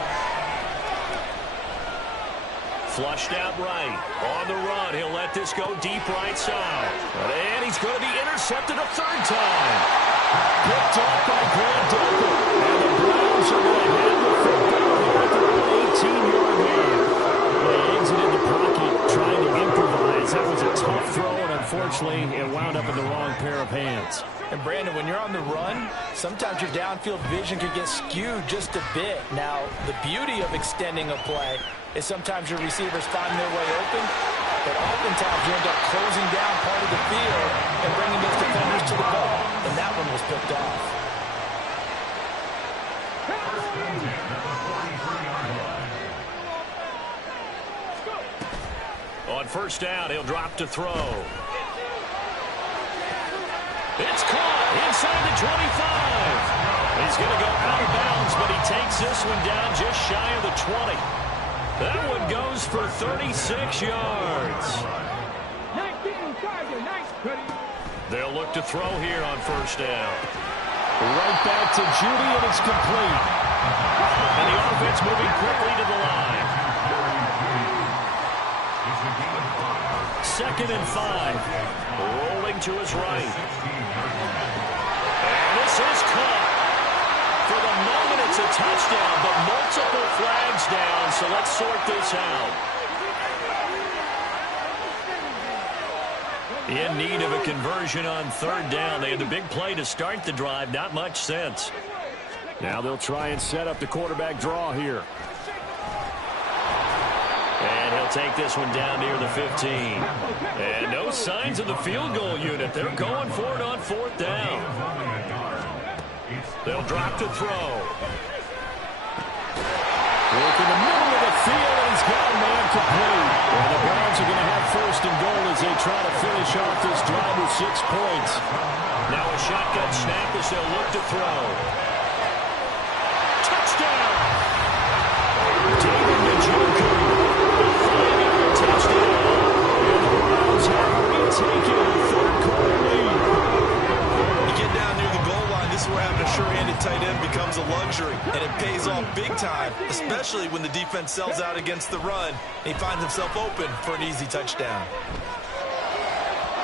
Flushed out right. On the run, he'll let this go deep right side. And he's going to be intercepted a 3rd time. Picked off by Grant Delpit. And the Browns are going to have the football here at their 18-yard line. They exited the pocket trying to improvise. That was a tough throw, and unfortunately, it wound up in the wrong pair of hands. And, Brandon, when you're on the run, sometimes your downfield vision can get skewed just a bit. Now, the beauty of extending a play is sometimes your receivers find their way open, but oftentimes you end up closing down part of the field and bringing those defenders to the ball, and that one was picked off. On first down, he'll drop to throw. It's caught inside the 25. He's going to go out of bounds, but he takes this one down just shy of the 20. That one goes for 36 yards. They'll look to throw here on first down. Right back to Judy, and it's complete. And the offense moving quickly to the line. 2nd and 5. Rolling to his right. And this is caught. For the moment, it's a touchdown, but multiple flags down, so let's sort this out. In need of a conversion on 3rd down. They had the big play to start the drive. Not much sense. Now they'll try and set up the quarterback draw here. And he'll take this one down near the 15. And no signs of the field goal unit. They're going for it on 4th down. They'll drop to throw. Work in the middle of the field, and he's got a man complete. And the Browns are going to have 1st and goal as they try to finish off this drive with 6 points. Now a shotgun snap as they'll look to throw. Touchdown! David Njoku. especially when the defense sells out against the run. He finds himself open for an easy touchdown.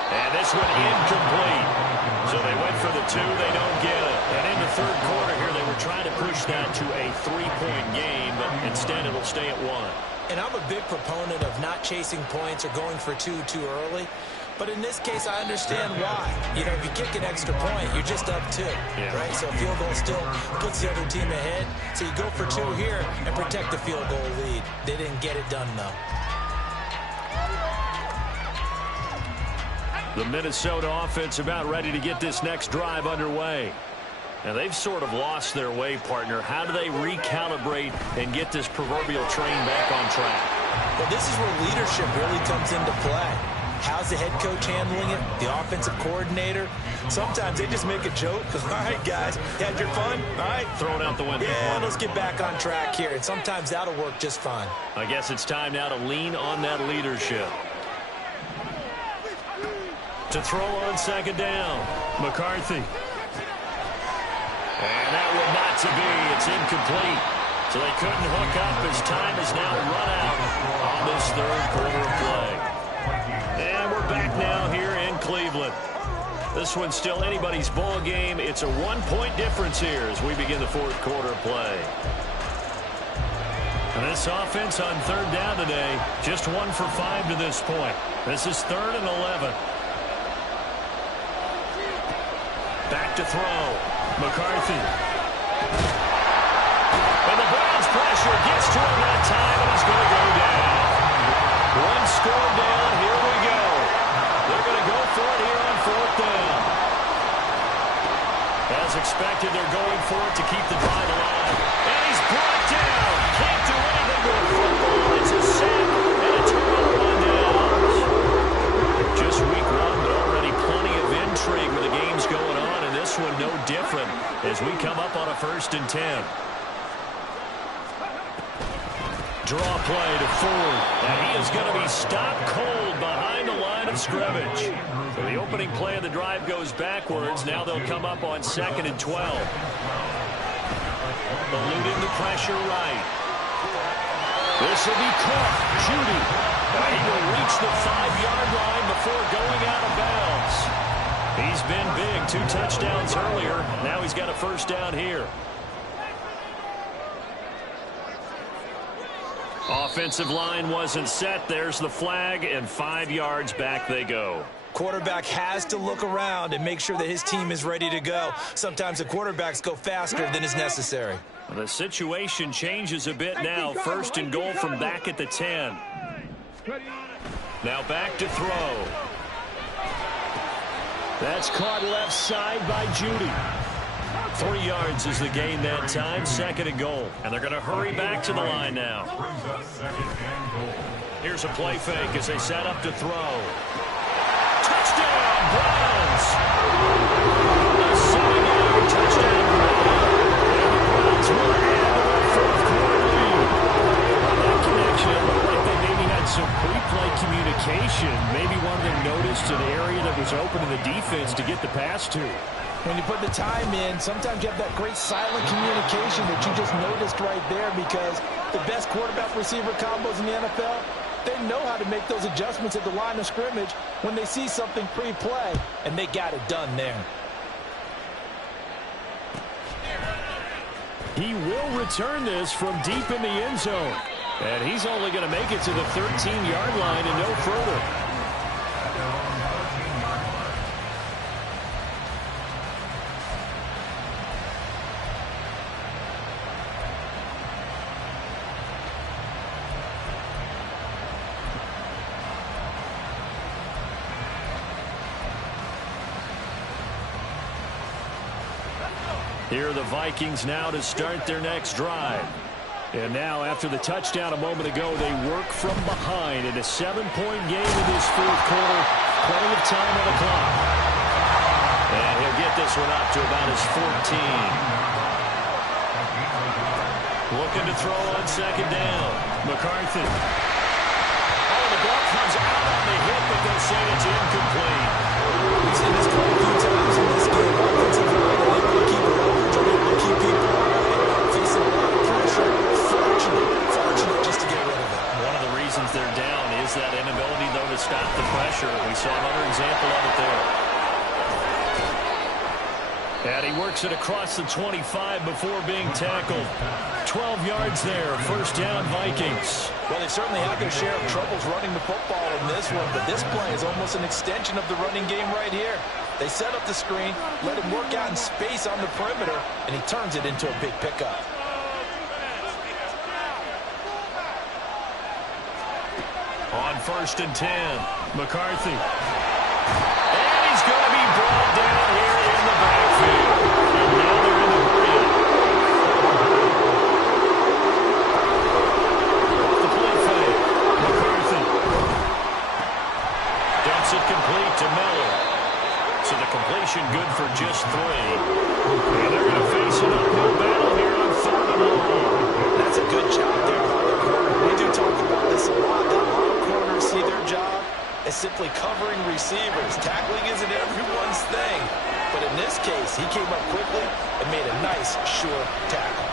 And this one incomplete. So they went for the 2. They don't get it. And in the third quarter here, they were trying to push that to a 3-point game, but instead it'll stay at 1. And I'm a big proponent of not chasing points or going for 2 too early. But in this case, I understand why. You know, if you kick an extra point, you're just up 2, right? So a field goal still puts the other team ahead. So you go for 2 here and protect the field goal lead. They didn't get it done, though. The Minnesota offense about ready to get this next drive underway. Now, they've sort of lost their way, partner. How do they recalibrate and get this proverbial train back on track? Well, this is where leadership really comes into play. How's the head coach handling it? The offensive coordinator? Sometimes they just make a joke. All right, guys, had your fun? All right. Throw it out the window. Yeah, let's get back on track here. And sometimes that'll work just fine. I guess it's time now to lean on that leadership. To throw on second down. McCarthy. And that one not to be. It's incomplete. So they couldn't hook up as time is now run out on this third quarter of play. And we're back now here in Cleveland. This one's still anybody's ball game. It's a 1-point difference here as we begin the fourth quarter of play. And this offense on third down today, just 1 for 5 to this point. This is 3rd and 11. Back to throw. McCarthy. And the Browns pressure gets to him that time, and he's going to go down. 1 score down. Here we go. They're going to go for it here on 4th down. As expected, they're going for it to keep the drive alive. And he's brought down. Can't do anything with football. It's a sack and a turnover on downs. Just week 1, but already plenty of intrigue with the games going on. And this one no different as we come up on a 1st and 10. Draw play to Ford, and he is going to be stopped cold behind the line of scrimmage. So the opening play of the drive goes backwards. Now they'll come up on 2nd and 12. Eluding the pressure right. This will be caught. Judy. He will reach the 5-yard line before going out of bounds. He's been big. 2 touchdowns earlier. Now he's got a 1st down here. Offensive line wasn't set. There's the flag, and 5 yards back they go. Quarterback has to look around and make sure that his team is ready to go. Sometimes the quarterbacks go faster than is necessary. The situation changes a bit now. 1st and goal from back at the 10. Now back to throw. That's caught left side by Judy. 3 yards is the gain that time. 2nd and goal. And they're going to hurry back to the line now. Here's a play fake as they set up to throw. Touchdown, Browns! A 7-yard touchdown run. And the Browns will add to their 4th quarter lead. That connection, it looked like they maybe had some pre-play communication. Maybe one of them noticed an area that was open to the defense to get the pass to. When you put the time in, sometimes you have that great silent communication that you just noticed right there, because the best quarterback-receiver combos in the NFL, they know how to make those adjustments at the line of scrimmage when they see something pre-play, and they got it done there. He will return this from deep in the end zone. And he's only going to make it to the 13-yard line and no further. Here are the Vikings now to start their next drive. And now, after the touchdown a moment ago, they work from behind in a 7-point game in this 4th quarter. Plenty of time on the clock. And he'll get this one up to about his 14. Looking to throw on 2nd down. McCarthy. Oh, the ball comes out on the hit, but they say it's incomplete. We've seen this quite a few times in this game. Offensive line are able to keep coverage, are able to keep people facing a lot of pressure. Fortunately, pressure. We saw another example of it there. And he works it across the 25 before being tackled. 12 yards there. First down, Vikings. Well, they certainly had their share of troubles running the football in this one, but this play is almost an extension of the running game right here. They set up the screen, let him work out in space on the perimeter, and he turns it into a big pickup. On 1st and 10, McCarthy. And he's going to be brought down here in the backfield. And now they're in the hurry-up. Off the play fake. McCarthy. Dumps it complete to Miller. So the completion good for just 3. And they're going to face an uphill battle here on 3rd and long. That's a good job there by the corner. We do talk about this a lot. That a lot of corners see their job as simply covering receivers. Tackling isn't everyone's thing. But in this case, he came up quickly and made a nice, sure tackle.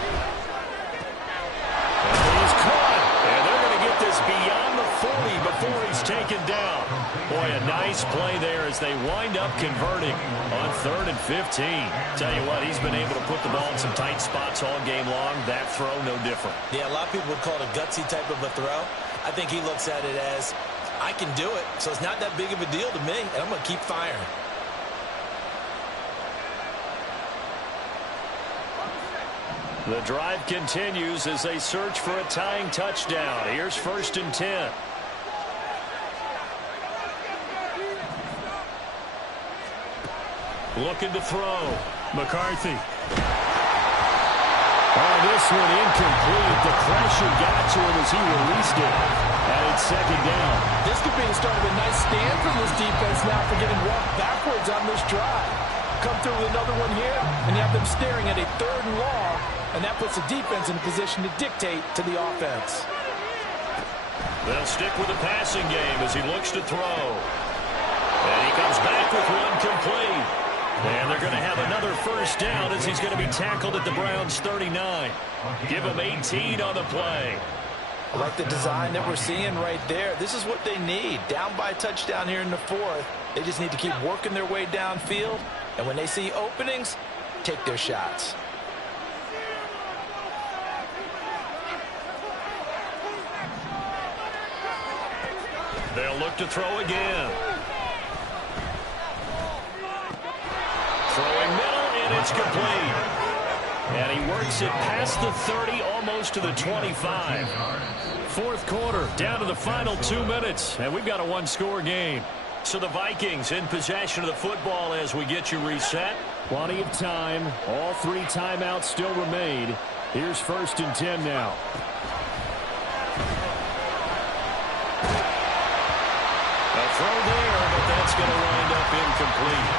And he's caught. And they're going to get this beyond the 40 before he's taken down. Boy, a nice play there as they wind up converting on 3rd and 15. Tell you what, he's been able to put the ball in some tight spots all game long. That throw, no different. Yeah, a lot of people would call it a gutsy type of a throw. I think he looks at it as, I can do it, so it's not that big of a deal to me, and I'm going to keep firing. The drive continues as they search for a tying touchdown. Here's 1st and 10. Looking to throw. McCarthy. Oh, this one incomplete. The pressure got to him as he released it. And it's 2nd down. This could be the start of a nice stand from this defense now for getting walked backwards on this drive. Come through with another one here, and you have them staring at a 3rd and long, and that puts the defense in a position to dictate to the offense. They'll stick with the passing game as he looks to throw. And he comes back with one complete. And they're going to have another 1st down as he's going to be tackled at the Browns' 39. Give him 18 on the play. I like the design that we're seeing right there. This is what they need. Down by a touchdown here in the 4th. They just need to keep working their way downfield. And when they see openings, take their shots. They'll look to throw again. Throwing middle, and it's complete. And he works it past the 30, almost to the 25. 4th quarter, down to the final 2 minutes, and we've got a one-score game. So the Vikings in possession of the football as we get you reset. Plenty of time. All 3 timeouts still remain. Here's 1st and 10 now. A throw there, but that's going to wind up incomplete.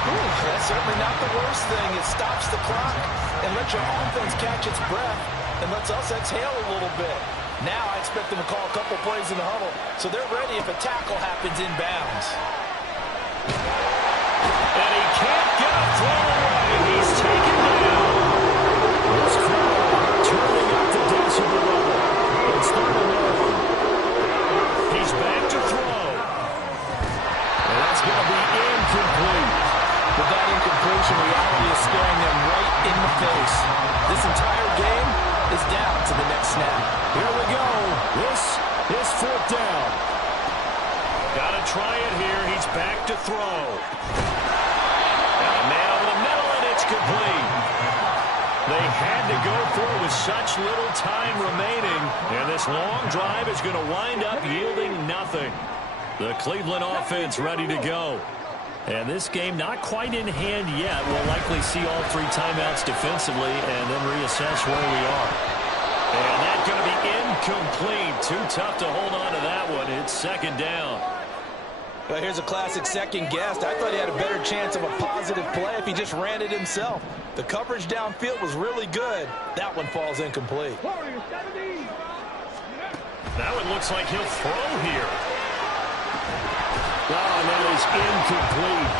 Ooh, that's certainly not the worst thing. It stops the clock and lets your offense catch its breath and lets us exhale a little bit. Now I expect them to call a couple plays in the huddle, so they're ready if a tackle happens inbounds. And he can't get a throw away. He's taken down. This crowd turning up the decibel level. It's 3rd and long. He's back to throw. And that's going to be incomplete. With that incompletion, reality is staring them right in the face. This entire game is down to the next snap. Here we go. This is 4th down. Got to try it here. He's back to throw. And a man over the middle, and it's complete. They had to go for it with such little time remaining. And this long drive is going to wind up yielding nothing. The Cleveland offense ready to go. And this game not quite in hand yet. We'll likely see all 3 timeouts defensively and then reassess where we are. And that's going to be incomplete. Too tough to hold on to that one. It's 2nd down. Well, here's a classic second guess. I thought he had a better chance of a positive play if he just ran it himself. The coverage downfield was really good. That one falls incomplete. That one looks like he'll throw here. Oh, and that is incomplete.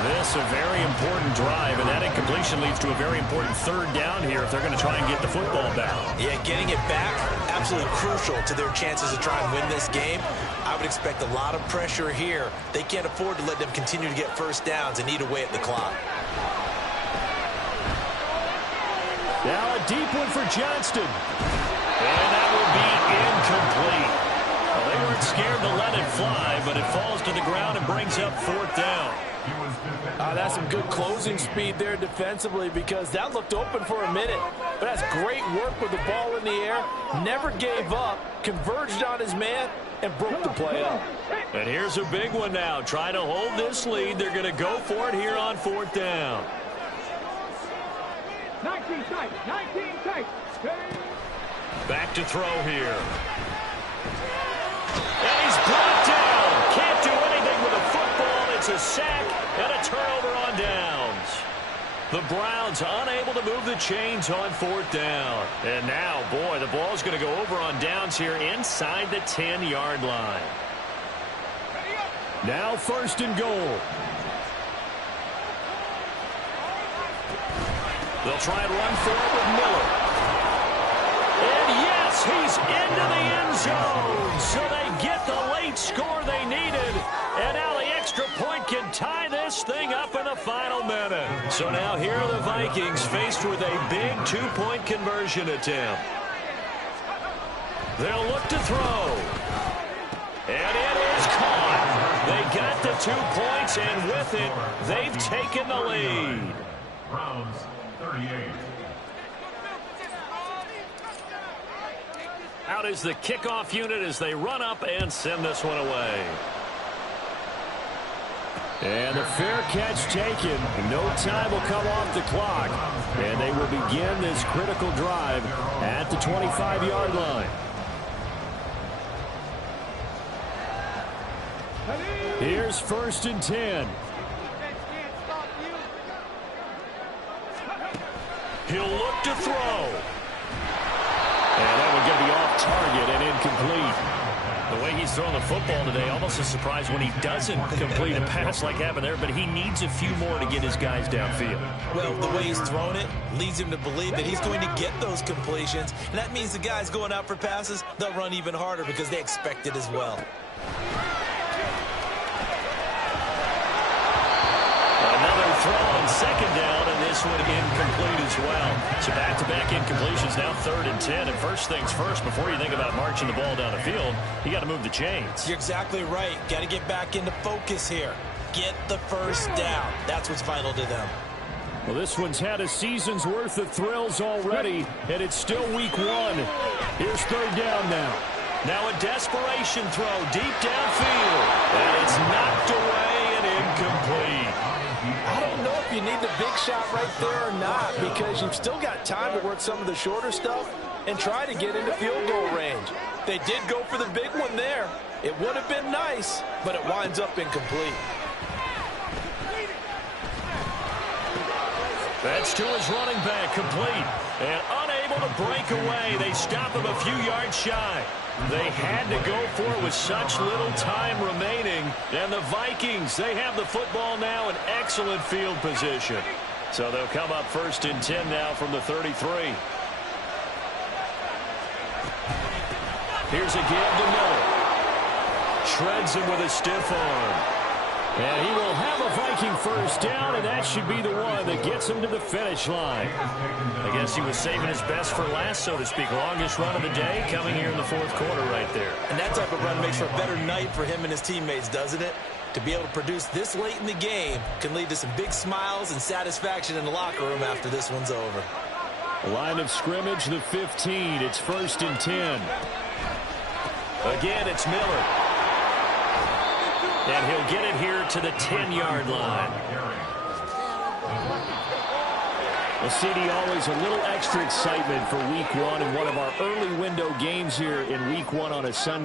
This a very important drive, and that incompletion leads to a very important third down here if they're going to try and get the football back. Yeah, getting it back, absolutely crucial to their chances to try and win this game. I would expect a lot of pressure here. They can't afford to let them continue to get first downs and eat away at the clock. Now a deep one for Johnston. And that will be incomplete. Well, they weren't scared to let it fly, but it falls to the ground and brings up fourth down. That's some good closing speed there defensively, because that looked open for a minute. But that's great work with the ball in the air. Never gave up, converged on his man, and broke the play up. And here's a big one now. Trying to hold this lead. They're going to go for it here on fourth down. 19 tight, 19 tight. Back to throw here. And he's brought down. Can't do anything with a football. It's a sack and a turnover on downs. The Browns unable to move the chains on fourth down. And now, boy, the ball's going to go over on downs here inside the 10-yard line. Now first and goal. They'll try and run for it with Miller. And yes, he's into the end zone. So they get the late score they needed. And now the extra point can tie this thing up in the final minute. So now here are the Vikings faced with a big two-point conversion attempt. They'll look to throw. And it is caught. They got the 2 points, and with it, they've taken the lead. Browns 38. Out is the kickoff unit as they run up and send this one away. And the fair catch taken. No time will come off the clock. And they will begin this critical drive at the 25-yard line. Here's first and 10. He'll look to throw. And that would get the off target and incomplete. The way he's throwing the football today, almost a surprise when he doesn't complete a pass like happened there, but he needs a few more to get his guys downfield. Well, the way he's thrown it leads him to believe that he's going to get those completions. And that means the guys going out for passes, they'll run even harder because they expect it as well. Another throw on second down, and this one incomplete as well. So back-to-back incompletions, now 3rd and 10. And first things first, before you think about marching the ball down the field, you got to move the chains. You're exactly right. Got to get back into focus here. Get the first down. That's what's vital to them. Well, this one's had a season's worth of thrills already, and it's still week 1. Here's 3rd down now. Now a desperation throw deep downfield. And it's knocked away and incomplete. I don't know if you need the big shot right there or not, because you've still got time to work some of the shorter stuff and try to get into field goal range. They did go for the big one there. It would have been nice, but it winds up incomplete. That's to his running back, complete. And unable to break away. They stop him a few yards shy. They had to go for it with such little time remaining. And the Vikings, they have the football now in excellent field position. So they'll come up 1st and 10 now from the 33. Here's a give to Miller. Shreds him with a stiff arm. And he will have a Viking first down, and that should be the one that gets him to the finish line. I guess he was saving his best for last, so to speak. Longest run of the day coming here in the 4th quarter right there. And that type of run makes for a better night for him and his teammates, doesn't it? To be able to produce this late in the game can lead to some big smiles and satisfaction in the locker room after this one's over. Line of scrimmage, the 15. It's 1st and 10. Again, it's Miller. And he'll get it here to the 10-yard line. Well, CD, always a little extra excitement for week 1 and one of our early window games here in week 1 on a Sunday.